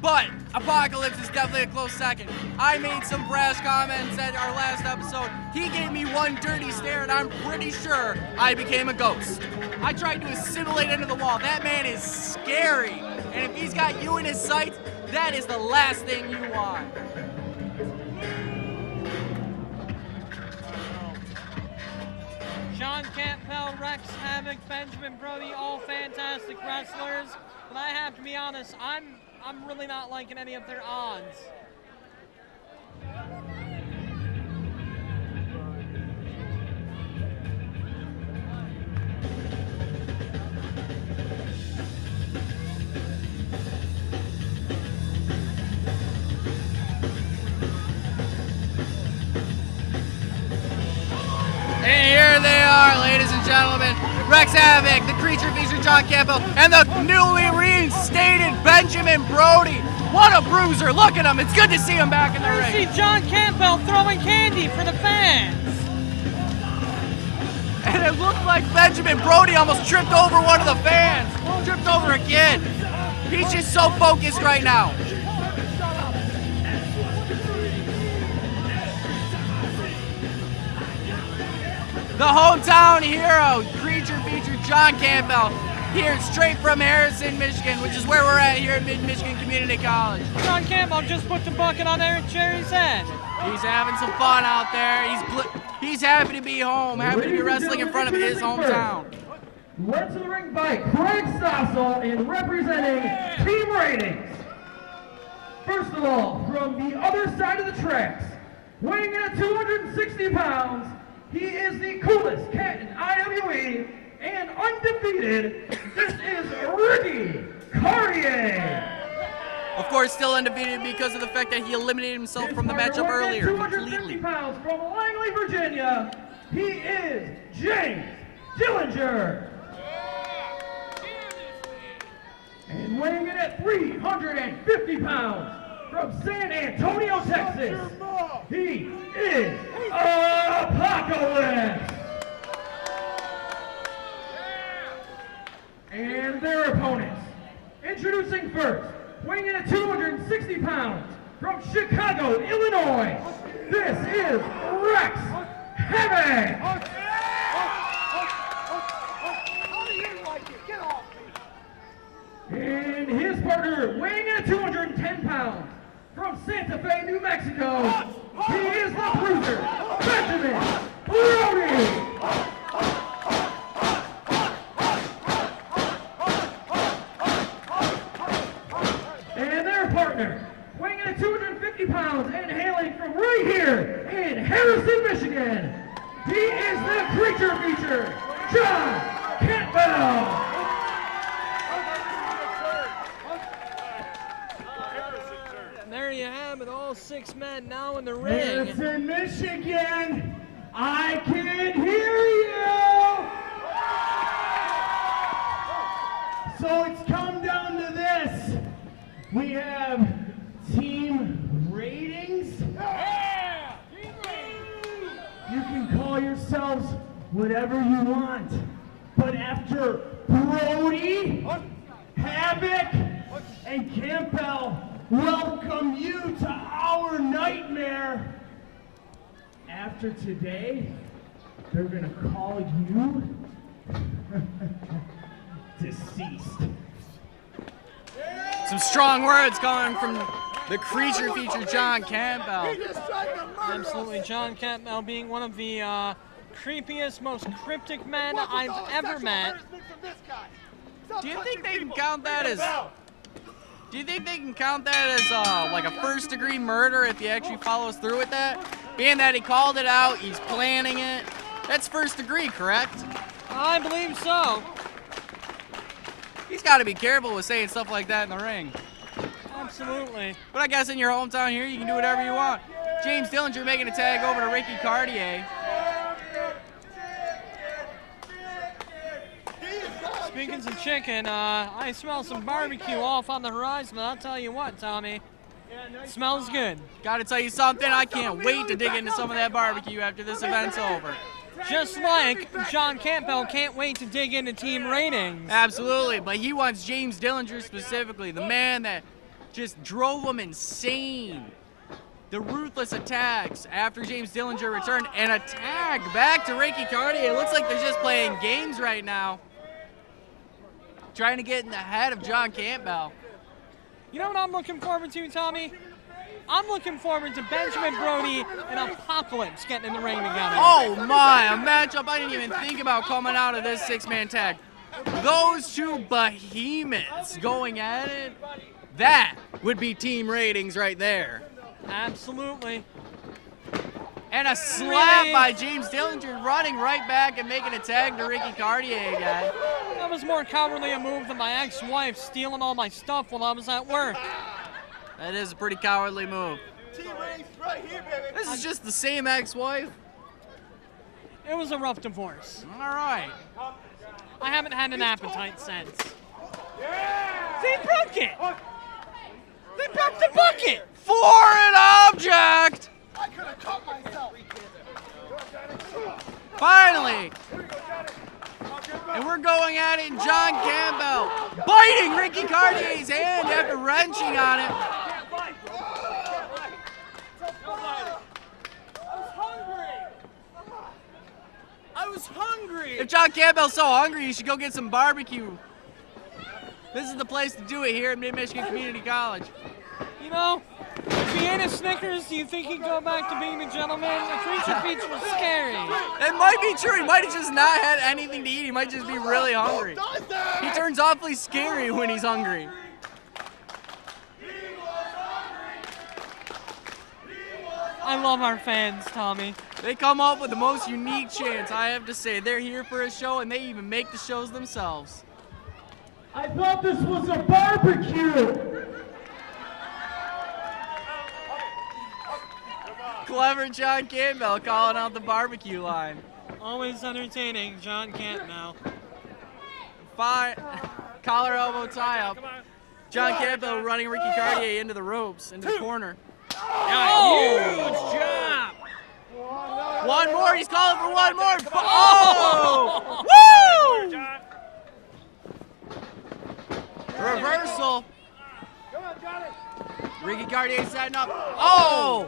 But Apocalypse is definitely a close second. I made some brash comments at our last episode. He gave me one dirty stare, and I'm pretty sure I became a ghost. I tried to assimilate into the wall. That man is scary. And if he's got you in his sights, that is the last thing you want. John Campbell, Rex Havoc, Benjamin Brody, all fantastic wrestlers. But I have to be honest, I'm really not liking any of their odds. And here they are, ladies and gentlemen. Rex Havoc, the creature feature John Campbell, and the newly reinstated Benjamin Brody. What a bruiser. Look at him. It's good to see him back in the ring. See John Campbell throwing candy for the fans. And it looked like Benjamin Brody almost tripped over one of the fans. Tripped over a kid. He's just so focused right now. The hometown hero, creature feature John Campbell, here straight from Harrison, Michigan, which is where we're at here at Mid-Michigan Community College. John Campbell just put the bucket on Eric Cherry's head. He's having some fun out there. He's happy to be home, happy to be wrestling in front of his hometown. Led to the ring by Craig Stossel in representing Team Ratings. First of all, from the other side of the tracks, weighing in at 260 pounds, he is the coolest cat in IWE and undefeated. This is Ricky Cartier. Of course, still undefeated because of the fact that he eliminated himself from the matchup earlier. 250 pounds from Langley, Virginia. He is James Dillinger. And weighing in at 350 pounds from San Antonio, Texas, he is Apocalypse. And their opponents, introducing first, weighing in at 260 pounds from Chicago, Illinois, this is Rex Havoc. And his partner, weighing in at 210 pounds from Santa Fe, New Mexico, he is the bruiser, Benjamin Brody. And their partner, weighing in at 250 pounds and hailing from right here in Harrison, Michigan, he is the creature feature, John Campbell. There you have it, all 6 men now in the ring. Harrison, Michigan, I can hear you! So it's come down to this. We have team ratings. You can call yourselves whatever you want, but after Brody, Havoc, and Campbell welcome you to our nightmare. After today, they're gonna call you deceased. Some strong words coming from the creature feature John Campbell. Absolutely, John Campbell being one of the creepiest, most cryptic men I've ever met. Do you think they can count that as... Do you think they can count that as like a first-degree murder if he actually follows through with that? Being that he called it out, he's planning it. That's first degree, correct? I believe so. He's got to be careful with saying stuff like that in the ring. Absolutely. But I guess in your hometown here, you can do whatever you want. James Dillinger making a tag over to Ricky Cartier. Speaking of chicken, I smell some barbecue off on the horizon. I'll tell you what, Tommy. Smells good. Gotta tell you something, I can't wait to dig into some of that barbecue after this event's over. Just like John Campbell can't wait to dig into team ratings. Absolutely, but he wants James Dillinger specifically, the man that just drove him insane. The ruthless attacks after James Dillinger returned, and a tag back to Ricky Cartier. It looks like they're just playing games right now. Trying to get in the head of John Campbell. You know what I'm looking forward to, Tommy? I'm looking forward to Benjamin Brody and Apocalypse getting in the ring together. Oh my, a matchup I didn't even think about coming out of this six-man tag. Those two behemoths going at it, that would be team ratings right there. Absolutely. And a slap by James Dillinger running right back and making a tag to Ricky Cartier again. That was more cowardly a move than my ex-wife stealing all my stuff while I was at work. That is a pretty cowardly move. This is just the same ex-wife? It was a rough divorce. All right. I haven't had an appetite since. They broke it! They broke the bucket! Foreign object! Finally! And we're going at it, John Campbell biting Ricky Cartier's hand after wrenching on it. I was hungry. If John Campbell's so hungry, you should go get some barbecue. This is the place to do it here at Mid-Michigan Community College. You know, if he ate a Snickers, do you think he'd go back to being a gentleman? The creature feature was scary. It might be true. He might have just not had anything to eat. He might just be really hungry. He turns awfully scary when he's hungry. I love our fans, Tommy. They come up with the most unique chants, I have to say. They're here for a show, and they even make the shows themselves. I thought this was a barbecue. Clever John Campbell calling out the barbecue line. Always entertaining, John Campbell. Fine. Collar elbow tie up. John Campbell running Ricky Cartier into the ropes, into the corner. Oh! Huge job! One more, he's calling for one more. Oh! Woo! Reversal. Ricky Cartier setting up. Oh!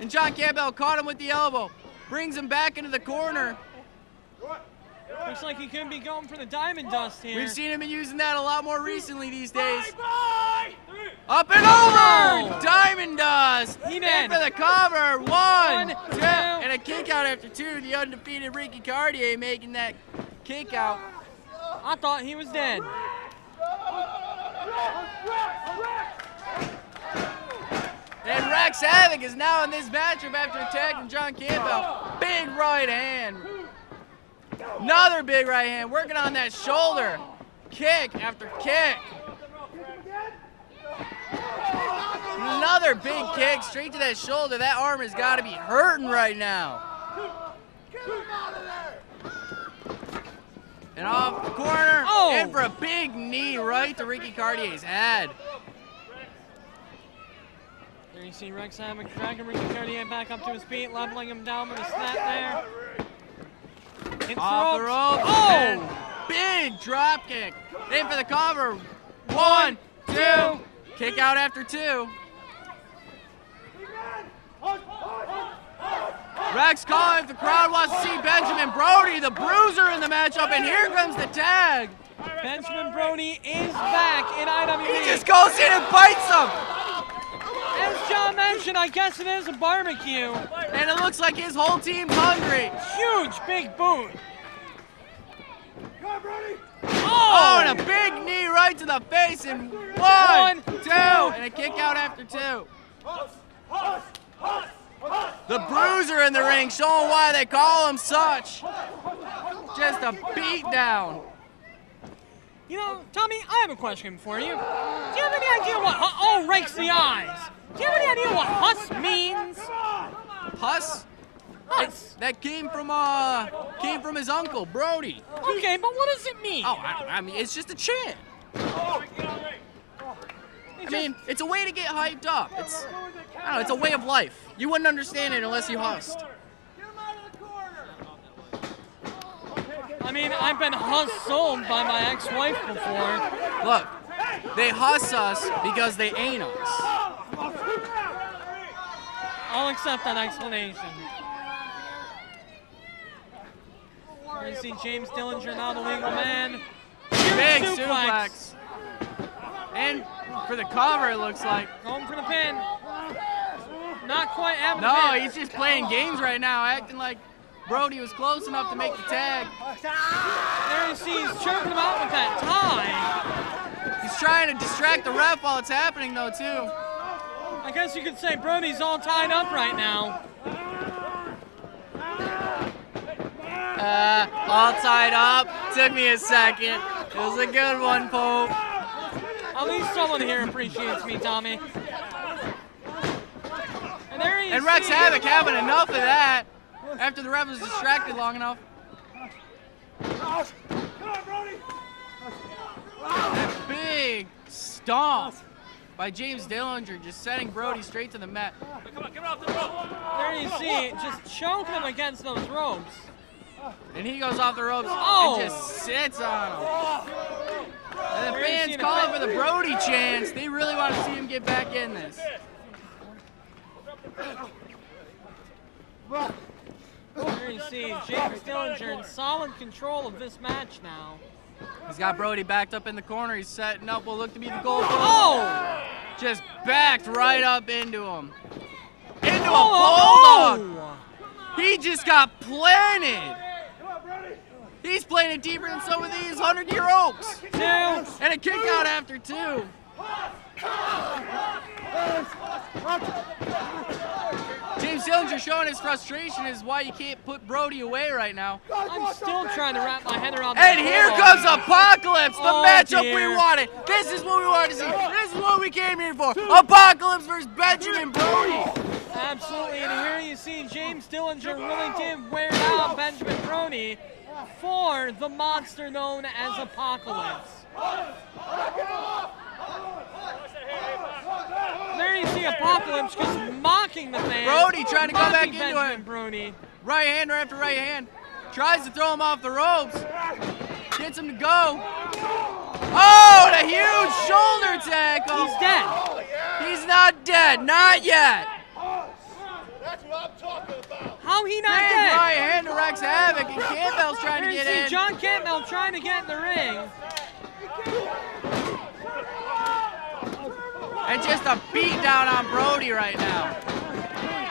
And John Campbell caught him with the elbow. Brings him back into the corner. Looks like he could be going for the diamond dust here. We've seen him using that a lot more recently these days. Up and over! Diamond dust! He In did. for the cover. One, two, 2. and a kick out after 2. The undefeated Ricky Cartier making that kick out. I thought he was dead. And Rex Havoc is now in this matchup after attacking John Campbell. Big right hand. Another big right hand, working on that shoulder. Kick after kick. Another big kick straight to that shoulder. That arm has got to be hurting right now. And off the corner, in for a big knee right to Ricky Cartier's head. There you see Rex Havoc dragging Ricky Cartier back up to his feet, leveling him down with a snap there. Hits Off the ropes. Oh! And big drop kick. In for the cover. 1, 2. Kick out after 2. Rex calling if the crowd wants to see Benjamin Brody, the bruiser, in the matchup, and here comes the tag. Benjamin Brody is back in IWE. He just goes in and bites him. As John mentioned, I guess it is a barbecue. And it looks like his whole team's hungry. Huge big boot. Oh, and a big knee right to the face, and 1, 2, and a kick out after 2. The bruiser in the ring, showing why they call him such. Just a beat down. You know, Tommy, I have a question for you. Do you have any idea what oh, rakes the eyes. Do you have any idea what huss means? Huss? That came from his uncle, Brody. Okay, but what does it mean? Oh, I mean, it's just a chant. I mean, it's a way to get hyped up. I don't know, it's a way of life. You wouldn't understand it unless you hustled. I mean, I've been hustled by my ex-wife before. Look, they huss us because they ain't us. I'll accept that explanation. You see James Dillinger now, the legal man. Big suplex. And for the cover, it looks like. Going for the pin. Not quite having the No, pin. he's just playing games right now, acting like Brody was close enough to make the tag. There you see he's choking him out with that tie. He's trying to distract the ref while it's happening, though, too. I guess you could say Brody's all tied up right now. All tied up. Took me a second. It was a good one, Pope. At least someone here appreciates me, Tommy. And there he is. And Rex Havoc having enough of that after the ref was distracted long enough. That big stomp by James Dillinger, just setting Brody straight to the mat. There you see, just choking him against those ropes. And he goes off the ropes Oh. and just sits on him. And the fans calling for the Brody chants. They really want to see him get back in this. There you see James Dillinger in solid control of this match now. He's got Brody backed up in the corner. He's setting up what looked to be the goal. Oh! Just backed right up into him. Into a Oh! bulldog. He just got planted. He's playing it deeper than some of these 100-year oaks. Two. And a kick out after two. James Dillinger showing his frustration is why you can't put Brody away right now. I'm still trying to wrap my head around And that here goal. comes Apocalypse, the Oh, matchup dear. we wanted. This is what we wanted to see. This is what we came here for. Apocalypse versus Benjamin Brody. Absolutely, and here you see James Dillinger really did wear down Benjamin Brody for the monster known as Apocalypse. There you see Apocalypse just mocking the fans. Brody trying to go back mocking into Benjamin it. Brody. Right hand after right hand. Tries to throw him off the ropes. Gets him to go. Oh, and a huge shoulder tackle. He's dead. He's not dead. Not yet. How he not Big dead? right hand to Rex Havoc, and Campbell's trying There to you get see in. John Campbell trying to get in the ring. And just a beat down on Brody right now.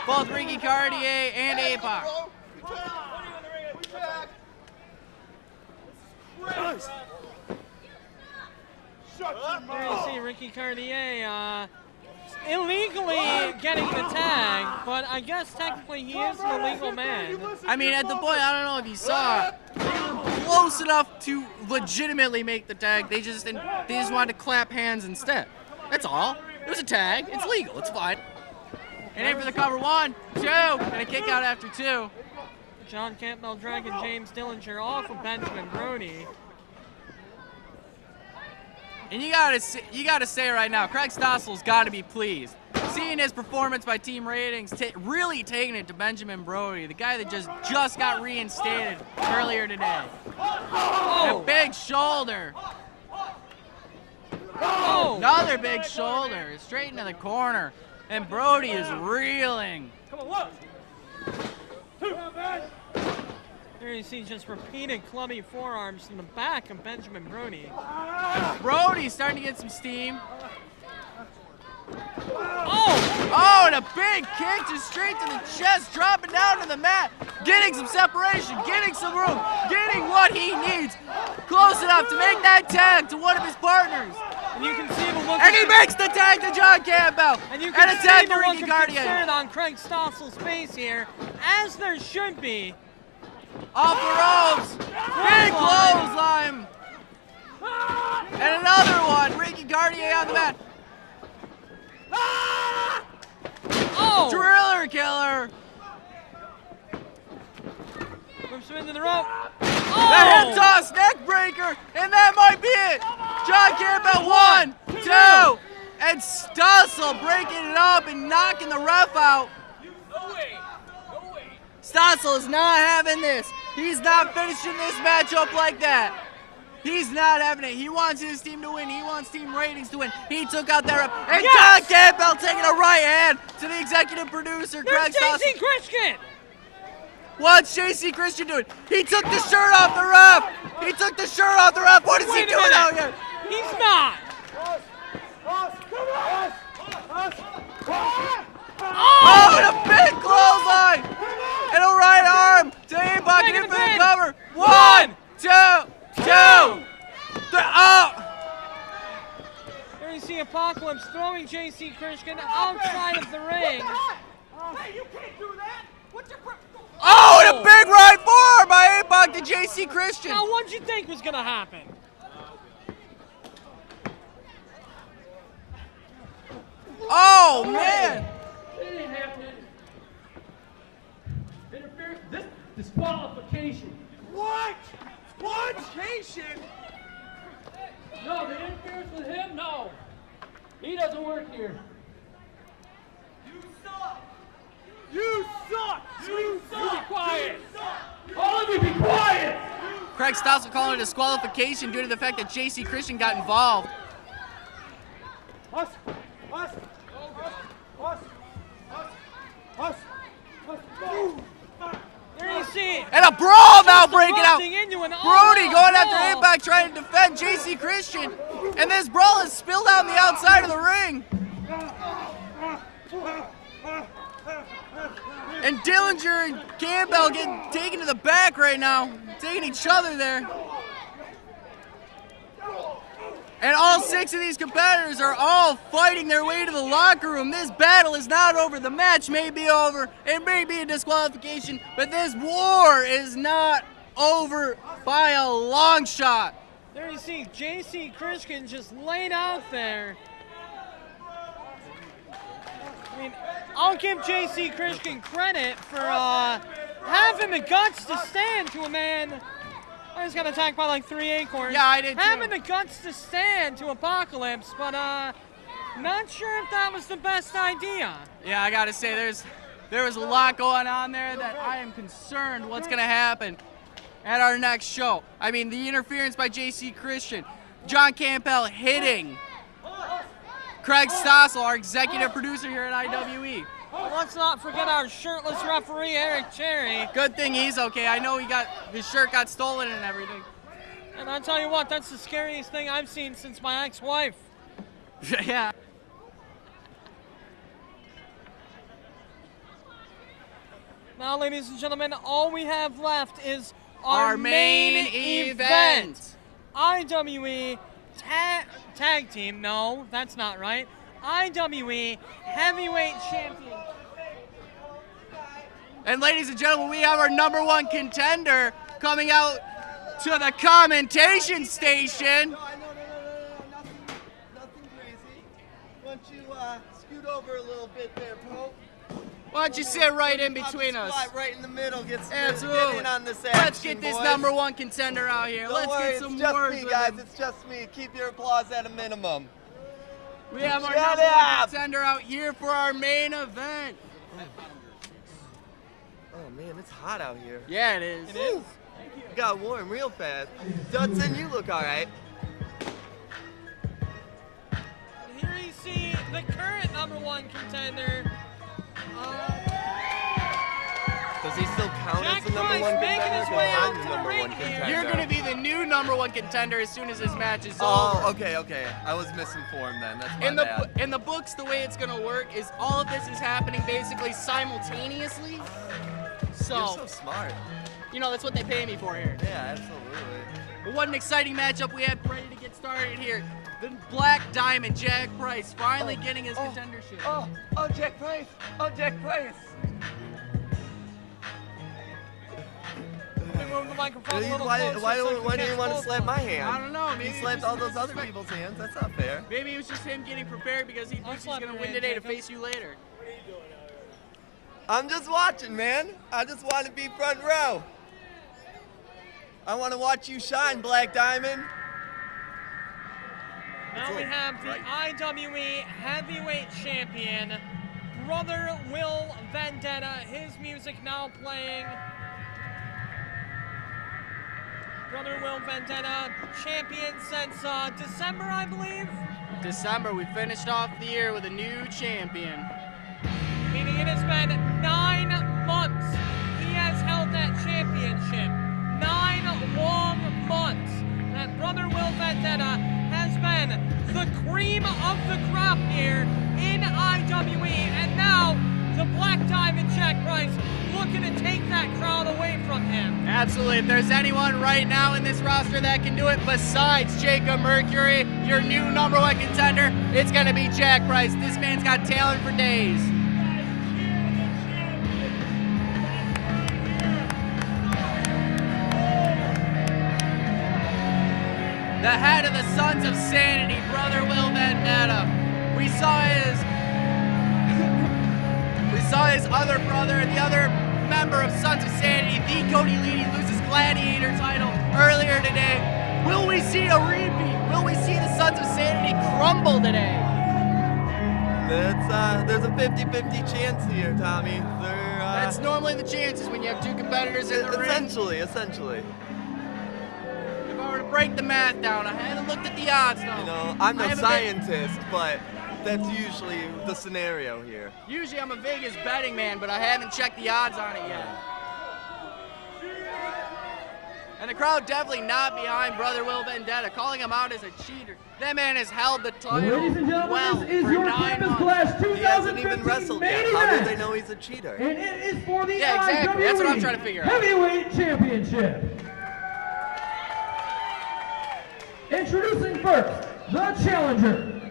Both Ricky Cartier and APOC. There you see Ricky Cartier illegally getting the tag, but I guess technically he is an illegal man. I mean, at the point, I don't know if you saw it, they were close enough to legitimately make the tag. They just wanted to clap hands instead. That's all. It was a tag. It's legal. It's fine. And in for the cover, 1, 2, and a kick out after 2. John Campbell dragging James Dillinger off of Benjamin Brody. And you gotta say right now, Craig Stossel's got to be pleased. Seeing his performance by team ratings, really taking it to Benjamin Brody, the guy that just got reinstated earlier today. Oh! A big shoulder. Oh! Another big shoulder, straight into the corner. And Brody is reeling. There you see just repeated clubby forearms in the back of Benjamin Brody. Brody's starting to get some steam. Oh! Oh, and a big kick just straight to the chest, dropping down to the mat, getting some separation, getting some room, getting what he needs. Close enough to make that tag to one of his partners. And you can see the look And he of makes the tag to John Campbell. and you And can a see tag the to look Ricky of Cartier. concern on Craig Stossel's face here, as there should be. Off the ropes. Big clothesline. And another one. Ricky Cartier on the mat. Oh! Driller killer. Whips him into the rope. That hip toss, neck breaker, and that might be it. John Campbell, 1, 2, and Stossel breaking it up and knocking the ref out. Stossel is not having this. He's not finishing this matchup like that. He's not having it. He wants his team to win. He wants team ratings to win. He took out that ref. And John Campbell taking a right hand to the executive producer, Greg Stossel. Jessie Christian. What's J.C. Christian doing? He took the shirt off the ref. He took the shirt off the ref. What is he doing out here? He's not. Oh, and a big clothesline. And a right arm to A-Buck in for the cover. 1, 2, 2, 3. Oh! There you see Apocalypse throwing J.C. Christian outside of the ring. Hey, you can't do that. What's your Oh, and a big right forearm by A-Buck to J.C. Christian. Now, what did you think was going to happen? Oh, man. It ain't happening. Interference. This disqualification. What? Qualification? No, the interference with him? No. He doesn't work here. You suck. You suck. You suck. Be quiet. All of you be quiet. Craig Stossel calling it a disqualification due to the fact that J.C. Christian got involved. Us. Us. Us. Us. Us. Us. There you see it. And a brawl now breaking out. Erupting into an Brody all-out going after brawl. A-Buck trying to defend J.C. Christian. And this brawl is spilled out on the outside of the ring. And Dillinger and Campbell getting taken to the back right now. Taking each other there. And all 6 of these competitors are all fighting their way to the locker room. This battle is not over. The match may be over. It may be a disqualification, but this war is not over by a long shot. There you see J.C. Christian just laid out there. I mean, I'll give J.C. Christian credit for having the guts to stand to a man. I just got attacked by like 3 acorns. Yeah, I did too. Having the guts to stand to Apocalypse, but not sure if that was the best idea. Yeah, I gotta say, there was a lot going on there that I am concerned what's gonna happen at our next show. I mean, the interference by J.C. Christian, John Campbell hitting Craig Stossel, our executive producer here at IWE. Let's not forget our shirtless referee, Eric Cherry. Good thing he's okay. I know his shirt got stolen and everything. And I'll tell you what, that's the scariest thing I've seen since my ex-wife. Yeah. Now, ladies and gentlemen, all we have left is Our main event. IWE Tag Team. No, that's not right. IWE Heavyweight Champion. And ladies and gentlemen, we have our #1 contender coming out to the commentation station. No, nothing crazy. Why don't you scoot over a little bit there, Pope? Why don't you sit right in between us? Spot right in the middle. Get Absolutely. in on this action, Let's get this boys. #1 contender out here. Don't Let's worry, get some it's just words me, with guys. him. It's just me. Keep your applause at a minimum. We have our Shut #1 up. contender out here for our main event. Oh man, it's hot out here. Yeah, it is. It is. You got warm real fast. Dudson, you look all right. And here you see the current #1 contender. Does he still count Jack as the #1 Price contender? making his Because way I'm out the to the #1 ring here. contender. You're going to be the new #1 contender as soon as this match is Oh, over. okay. I was misinformed then. That's my In bad. the books, the way it's going to work is all of this is happening basically simultaneously. So, You're so smart. you know, that's what they pay me for here. Yeah, absolutely. But what an exciting matchup we had ready to get started here. The Black Diamond, Jack Price, finally getting his contendership. Oh, Jack Price. Oh, Jack Price. Let me move the microphone a little Why closer do so you catch want to both slap of my them. hand? I don't know. Maybe He it slapped was all just those other respect. people's hands. That's not fair. Maybe it was just him getting prepared because he thinks he's slap going to your win hand, today to Jacob. face you later. I'm just watching, man. I just want to be front row. I want to watch you shine, Black Diamond. Now we have the IWE Heavyweight Champion, Brother Will Vendetta. His music now playing. Brother Will Vendetta, champion since December, I believe? December, we finished off the year with a new champion. Meaning it has been 9 months he has held that championship. 9 long months that Brother Will Vendetta has been the cream of the crop here in IWE. And now the Black Diamond Jack Price looking to take that crown away from him. Absolutely. If there's anyone right now in this roster that can do it besides Jacob Mercury, your new #1 contender, it's going to be Jack Price. This man's got talent for days. The head of the Sons of Sanity, Brother Will Vendetta. We saw his other brother, the other member of Sons of Sanity, the Cody Leedy, lose his Gladiator title earlier today. Will we see a repeat? Will we see the Sons of Sanity crumble today? There's a 50-50 chance here, Tommy. That's normally the chances when you have two competitors in the ring. Essentially. If I were to break the math down, I haven't looked at the odds though. You know, I'm no scientist, but that's usually the scenario here. Usually I'm a Vegas betting man, but I haven't checked the odds on it yet. And the crowd definitely not behind Brother Will Vendetta, calling him out as a cheater. That man has held the title Ladies and gentlemen, well this is for your 9 Campus months. Class He hasn't even 2015 wrestled main yet. How do event. they know he's a cheater? And it is for the Yeah, exactly. That's what I'm trying to figure out. Heavyweight Championship. Introducing first, the challenger,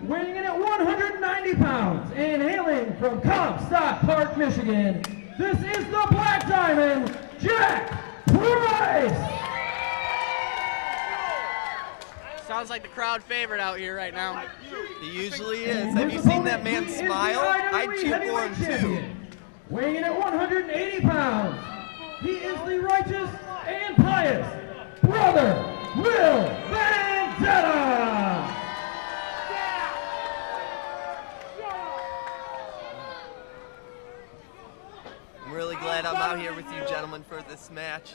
weighing in at 190 pounds and hailing from Comstock Park, Michigan. This is the Black Diamond, Jack Price. Sounds like the crowd favorite out here right now. He usually is. Have you seen that man He is the smile? I'd IWE cheer for Heavyweight him too. Champion. Weighing in at 180 pounds, he is the righteous and pious Brother Will Vendetta. I'm really glad I'm out here with you gentlemen for this match.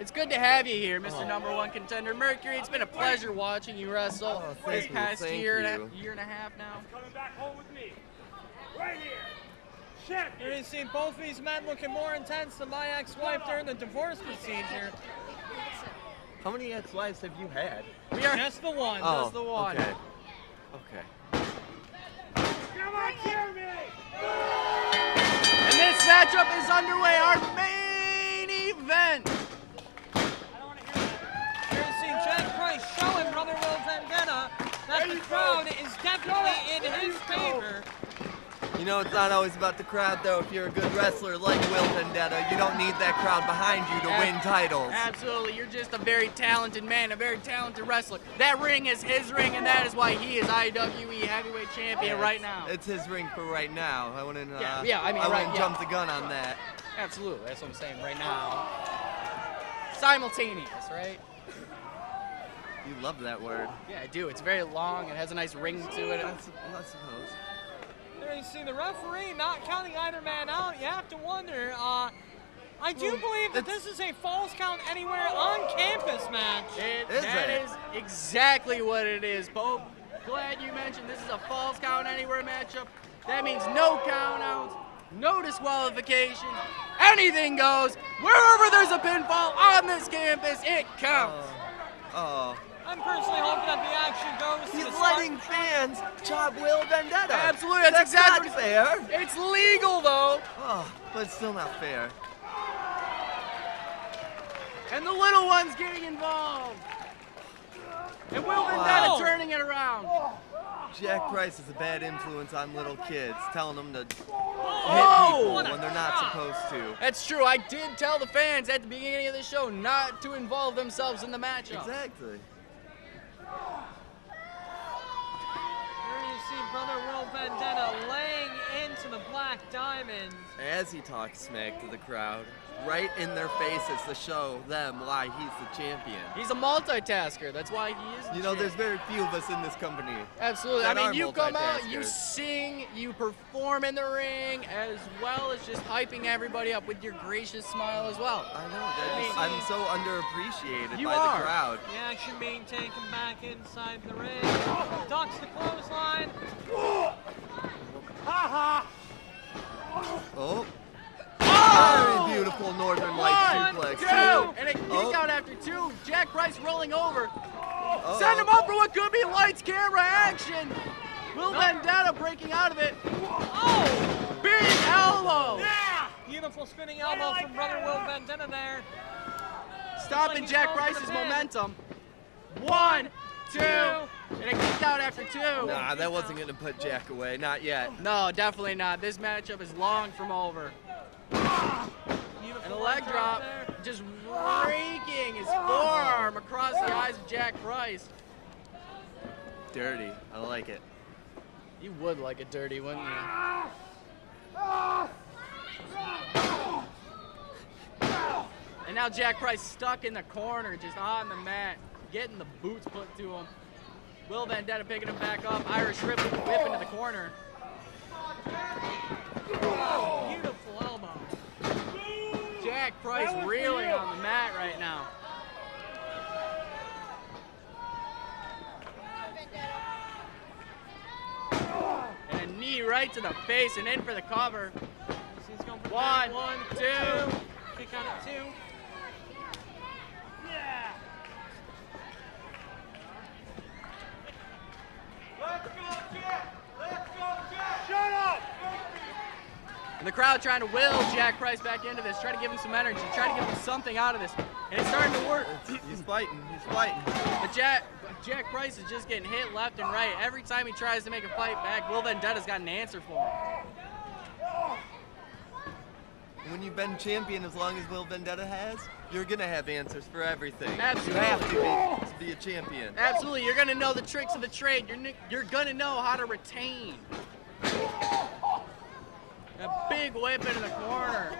It's good to have you here, Mr. #1 contender Mercury. It's been a pleasure watching you wrestle this past year and a half now. Coming back home with me. Right here. Champion. You're going to see both of these men looking more intense than my ex-wife during the divorce procedure. How many ex-wives have you had? We are Just the one. Oh, just the one. Okay. Come on, Jeremy. And this matchup is underway, our main event. You're going to see Jack Price showing Brother Will Vendetta that the crowd is definitely in his favor. You know, it's not always about the crowd, though. If you're a good wrestler like Will Vendetta, you don't need that crowd behind you to win titles. Absolutely, you're just a very talented man, a very talented wrestler. That ring is his ring, and that is why he is IWE Heavyweight Champion right now. It's his ring for right now. I wouldn't, I I wouldn't jump the gun on that. Absolutely, that's what I'm saying right now. Simultaneous, right? You love that word. Yeah, I do. It's very long. It has a nice ring to it. I suppose. You see the referee not counting either man out. You have to wonder. I do believe that this is a falls count anywhere on campus match. That is exactly what it is, Pope. Glad you mentioned this is a falls count anywhere matchup. That means no countouts, no disqualification, anything goes. Wherever there's a pinfall on this campus, it counts. I'm personally hoping that the action goes to He's the letting fans chop Will Vendetta. Absolutely, that's exactly not fair. It's legal though. Oh, but it's still not fair. And the little one's getting involved. And Will Vendetta turning it around. Jack Price is a bad influence on little kids, telling them to hit Oh! people when they're not supposed to. That's true. I did tell the fans at the beginning of the show not to involve themselves in the matchup. Exactly. Here you see Brother Will Vendetta laying into the Black Diamond. As he talks smack to the crowd, right in their faces to show them why he's the champion. He's a multitasker. That's why he is the You know, there's champion. very few of us in this company. Absolutely. I that mean, are you come out, you multitaskers. sing, you perform in the ring, as well as just hyping everybody up with your gracious smile as well. I know, I'm so underappreciated You by are. the crowd. The action being taken back inside the ring. Ducks the clothesline. Oh. Very beautiful Northern Light One, suplex. two, and a kick Oh. out after two. Jack Price rolling over. Uh-oh. Send him up for what could be lights, camera, action. Will Vendetta breaking out of it. Oh! Big elbow. Beautiful spinning elbow from Brother Will Vendetta there. Stopping He's Jack going for Price's the pin. momentum. 1, 2, and a kick out after two. Nah, that wasn't going to put Jack away. Not yet. No, definitely not. This matchup is long from over. Beautiful And a leg drop, there. just raking his forearm across the eyes of Jack Price. Dirty. I like it. You would like it dirty, wouldn't you? And now Jack Price stuck in the corner, just on the mat, getting the boots put to him. Will Vendetta picking him back up. Irish whip into the corner. Beautiful elbow. Jack Price reeling on the mat right now. And a knee right to the face and in for the cover. He's going for One, one, two. Kick out at two. And the crowd trying to will Jack Price back into this, try to give him some energy, try to give him something out of this. And it's starting to work. He's fighting. He's fighting. But Jack Price is just getting hit left and right. Every time he tries to make a fight back, Will Vendetta's got an answer for him. When you've been champion as long as Will Vendetta has, you're going to have answers for everything. Absolutely. You have to be a champion. Absolutely, you're gonna know the tricks of the trade. You're gonna know how to retain. A big whip into the corner.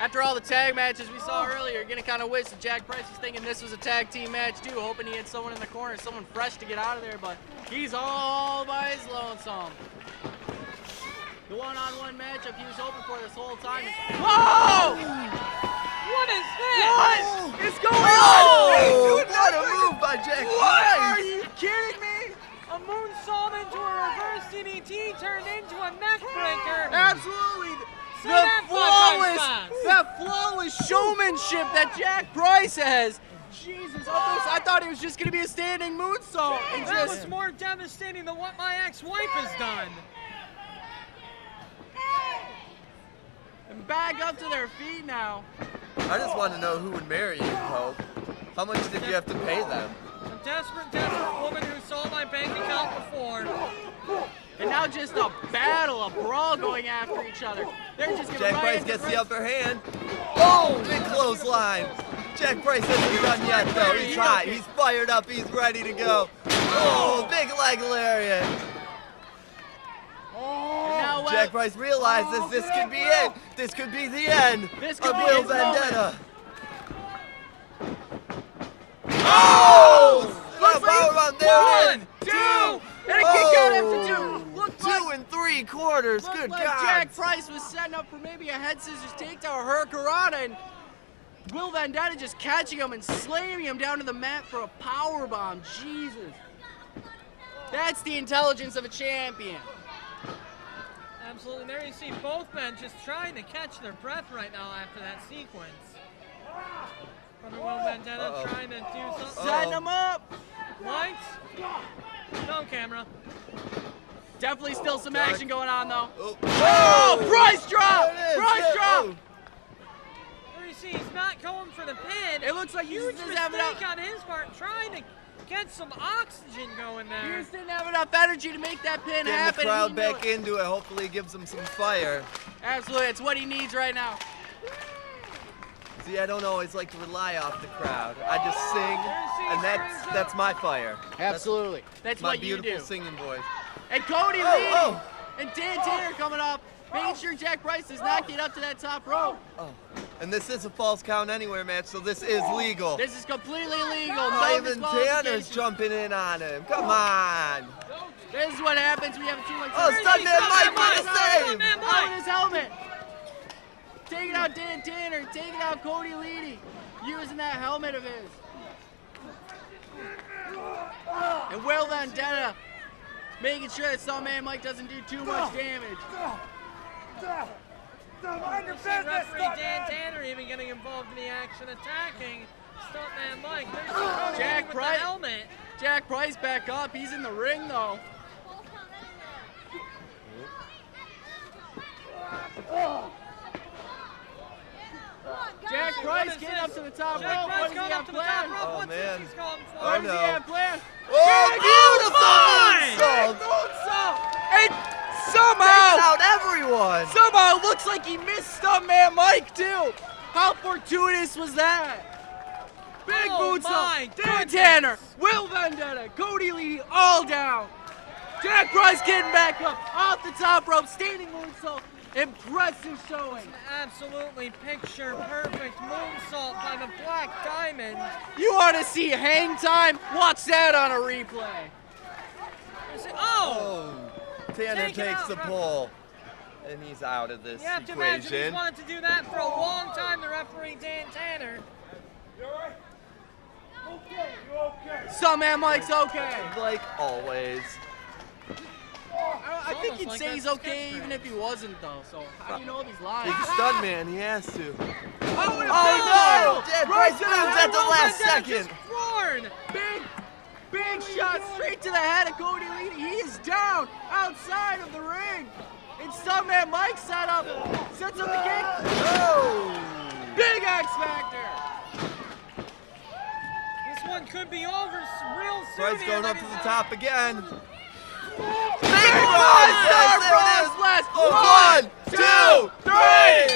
After all the tag matches we saw earlier, you're gonna kind of wish that Jack Price was thinking this was a tag team match too, hoping he had someone in the corner, someone fresh to get out of there, but he's all by his lonesome. The one-on-one matchup he was hoping for this whole time. Whoa! What is this? What is going Oh, on? what a move by Jack What? Price! Are you kidding me? A moonsault into a reverse DDT turned into a neck breaker. Absolutely. Say that 5 times fast. That flawless showmanship that Jack Price has. Jesus, I thought it was just gonna be a standing moonsault. And That just was more devastating than what my ex-wife has done. and back up to their feet now. I just want to know who would marry you, Pope. How much did you have to pay them? A desperate woman who saw my bank account before. And now just a battle, a brawl going after each other. They're just gonna Jack right Price into gets the Price. upper hand. Oh, big clothesline. Jack Price hasn't done yet, though. He's hot. He's fired up. He's ready to go. Oh, big leg lariat. And now, Jack Price realizes this could be it. This could be the end This of could be Will his moment. Vendetta. Oh! Looks Power like bomb. There it is. 1, 2, and a kick out after Oh. two. Looked 2 3/4. Looked Good like God. Jack Price was setting up for maybe a head scissors takedown or hurricanrana, and Will Vendetta just catching him and slamming him down to the mat for a power bomb. Jesus, that's the intelligence of a champion. Absolutely. There you see both men just trying to catch their breath right now after that sequence. Brother Will Vendetta trying to do something. Setting him up. Lights. No camera. Definitely still some action going on though. Oh, Oh, Price drop! There it is. Price Yeah. drop! Oh. There you see he's not going for the pin. It looks like he's Huge just having mistake on his part, trying to get some oxygen going He there. just didn't have enough energy to make that pin Getting the happen. and crowd he knew back it. into it. Hopefully it gives him some fire. Absolutely, it's what he needs right now. See, I don't always like to rely off the crowd. I just sing, and that's my fire. Absolutely. That's My what you do. beautiful singing voice. And Cody Oh, Leedy oh. and Dan Tanner coming up, making sure Jack Price does not get up to that top rope. Oh, and this is a false count anywhere match, so this is legal. This is completely legal. Oh, No even Tanner's disqualification. jumping in on him. Come on. This is what happens when you have a team like Oh, Stuntman Mike for the save. Out with his helmet. Taking out Dan Tanner, taking out Cody Leedy, using that helmet of his. And Will Vendetta making sure that Stuntman Mike doesn't do too much damage. Referee Dan Tanner even getting involved in the action, attacking Stuntman Mike. There's Jack with Price. the helmet. Jack Price back up. He's in the ring though. Jack Price getting up to the top Jack rope. Price What does going he up have to the top planned? rope. Oh, What's man. this he's calling for? What does he have planned? Oh, Big beautiful moonsault! moonsault. And Takes somehow, out everyone. somehow it looks like he missed Stuntman Mike too. How fortuitous was that? Big Oh, moonsault. my Dan goodness. Tanner, Will Vendetta, Cody Leedy, all down. Jack Price getting back up off the top rope, standing moonsault. Impressive showing. Absolutely picture perfect moonsault by the Black Diamond. You want to see hang time? Watch that on a replay. Oh! Oh, Tanner Take it takes out, the ref. pull, and he's out of this You have to imagine he's equation. wanted to do that for a long time, the referee Dan Tanner. Stuntman Mike's okay. Like always. I think almost he'd like say a he's sketch okay frame. even if he wasn't though. So how do you know if he's lying? He's a stuntman, he has to. Oh, and a Oh big no! shot! Jack Right Price to the moves head at the of last Vendetta. second. Floored! Big shot straight to the head of Cody Leedy. He is down outside of the ring. And Stuntman Mike sets up the kick. Oh! Big X Factor. This one could be over real soon. Price here, going up to ladies the and top again. Big Big monster Price! There frog it is! splash. 1, 2, 3!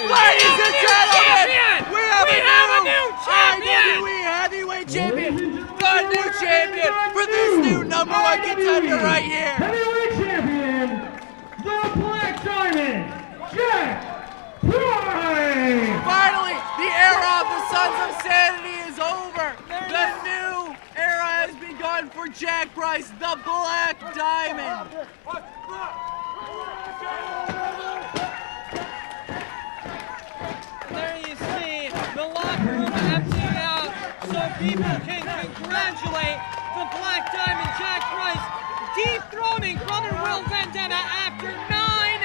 Ladies and gentlemen, champion! we have a new champion! IWE Heavyweight Champion. The new champion for this new #1 contender right here. Heavyweight champion, the Black Diamond, Jack Price! Finally, the era of the Sons of Sanity is over. The new era has begun for Jack Price, the Black Diamond. there you see the locker room emptying out so people can congratulate the Black Diamond Jack Price dethroning Brother Will Vendetta after 9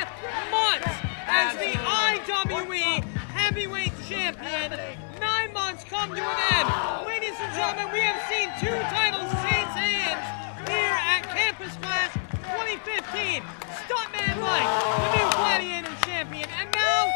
months as the IWE Heavyweight Champion. 9 months come to an end. Ladies and gentlemen, we have seen 2 titles change hands here at Campus Clash 2015. Stuntman Mike, the new Gladiator Champion, and now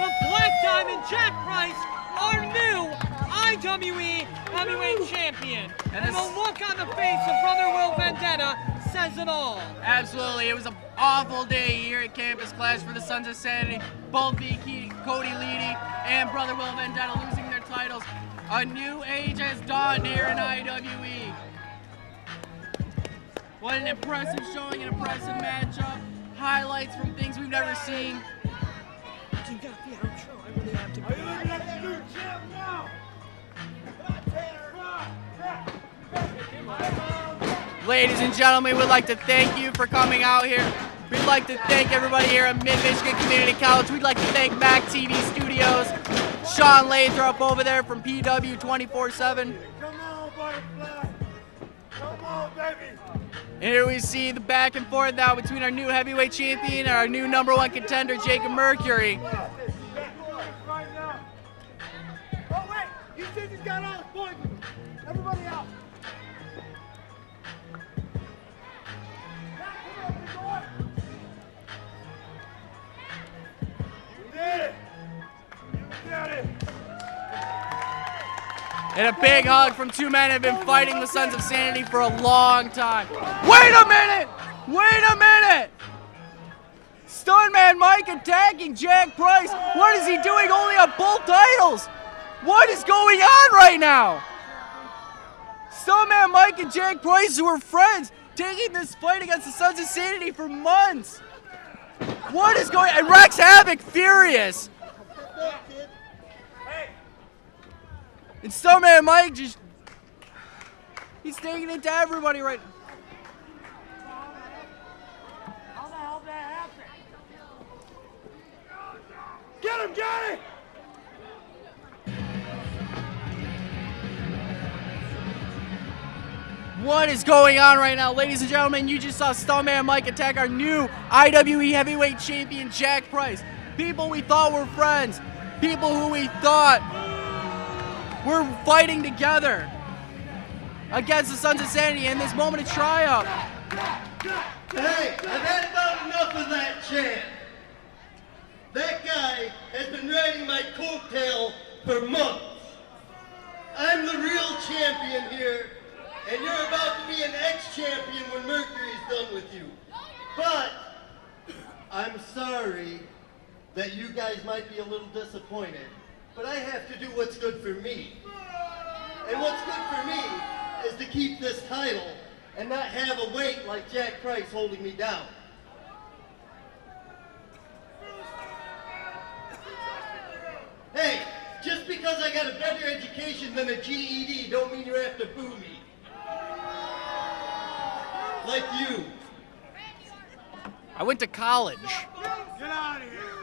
the Black Diamond Jack Price, our new IWE Heavyweight Champion. And the look on the face of Brother Will Vendetta says it all. Absolutely, it was an awful day here at Campus Clash for the Sons of Sanity. Both Cody Leedy and Brother Will Vendetta losing their titles. A new age has dawned here in IWE. What an impressive showing, an impressive matchup. Highlights from things we've never seen. You got the outro. I really have to go. Ladies and gentlemen, we'd like to thank you for coming out here. We'd like to thank everybody here at Mid-Michigan Community College. We'd like to thank Mac TV Studios, Sean Lathrop over there from PW 24/7. Come on, Butterfly. Come on, baby. And here we see the back and forth now between our new heavyweight champion and our new #1 contender, Jacob Mercury. Right now. Oh, wait. You said he's got all the points. Everybody out. You did it. You did it. And a big hug from 2 men who have been fighting the Sons of Sanity for a long time. Wait a minute! Wait a minute! Stuntman Mike attacking Jack Price. What is he doing holding up both titles? What is going on right now? Stuntman Mike and Jack Price, who are friends, taking this fight against the Sons of Sanity for months. What is going on? And Rex Havoc furious. And Stuntman Mike just, he's taking it to everybody right now. How the hell did that happen? Get him, Johnny! What is going on right now? Ladies and gentlemen, you just saw Stuntman Mike attack our new IWE Heavyweight Champion, Jack Price. People we thought were friends. People who we thought were fighting together against the Sons of Sanity in this moment of triumph. Hey, I've had about enough of that chant. That guy has been riding my coattail for months. I'm the real champion here, and you're about to be an ex-champion when Mercury's done with you. But I'm sorry that you guys might be a little disappointed, but I have to do what's good for me. And what's good for me is to keep this title and not have a weight like Jack Price holding me down. Hey, just because I got a better education than a GED don't mean you have to boo me. Like you. I went to college. Get out of here!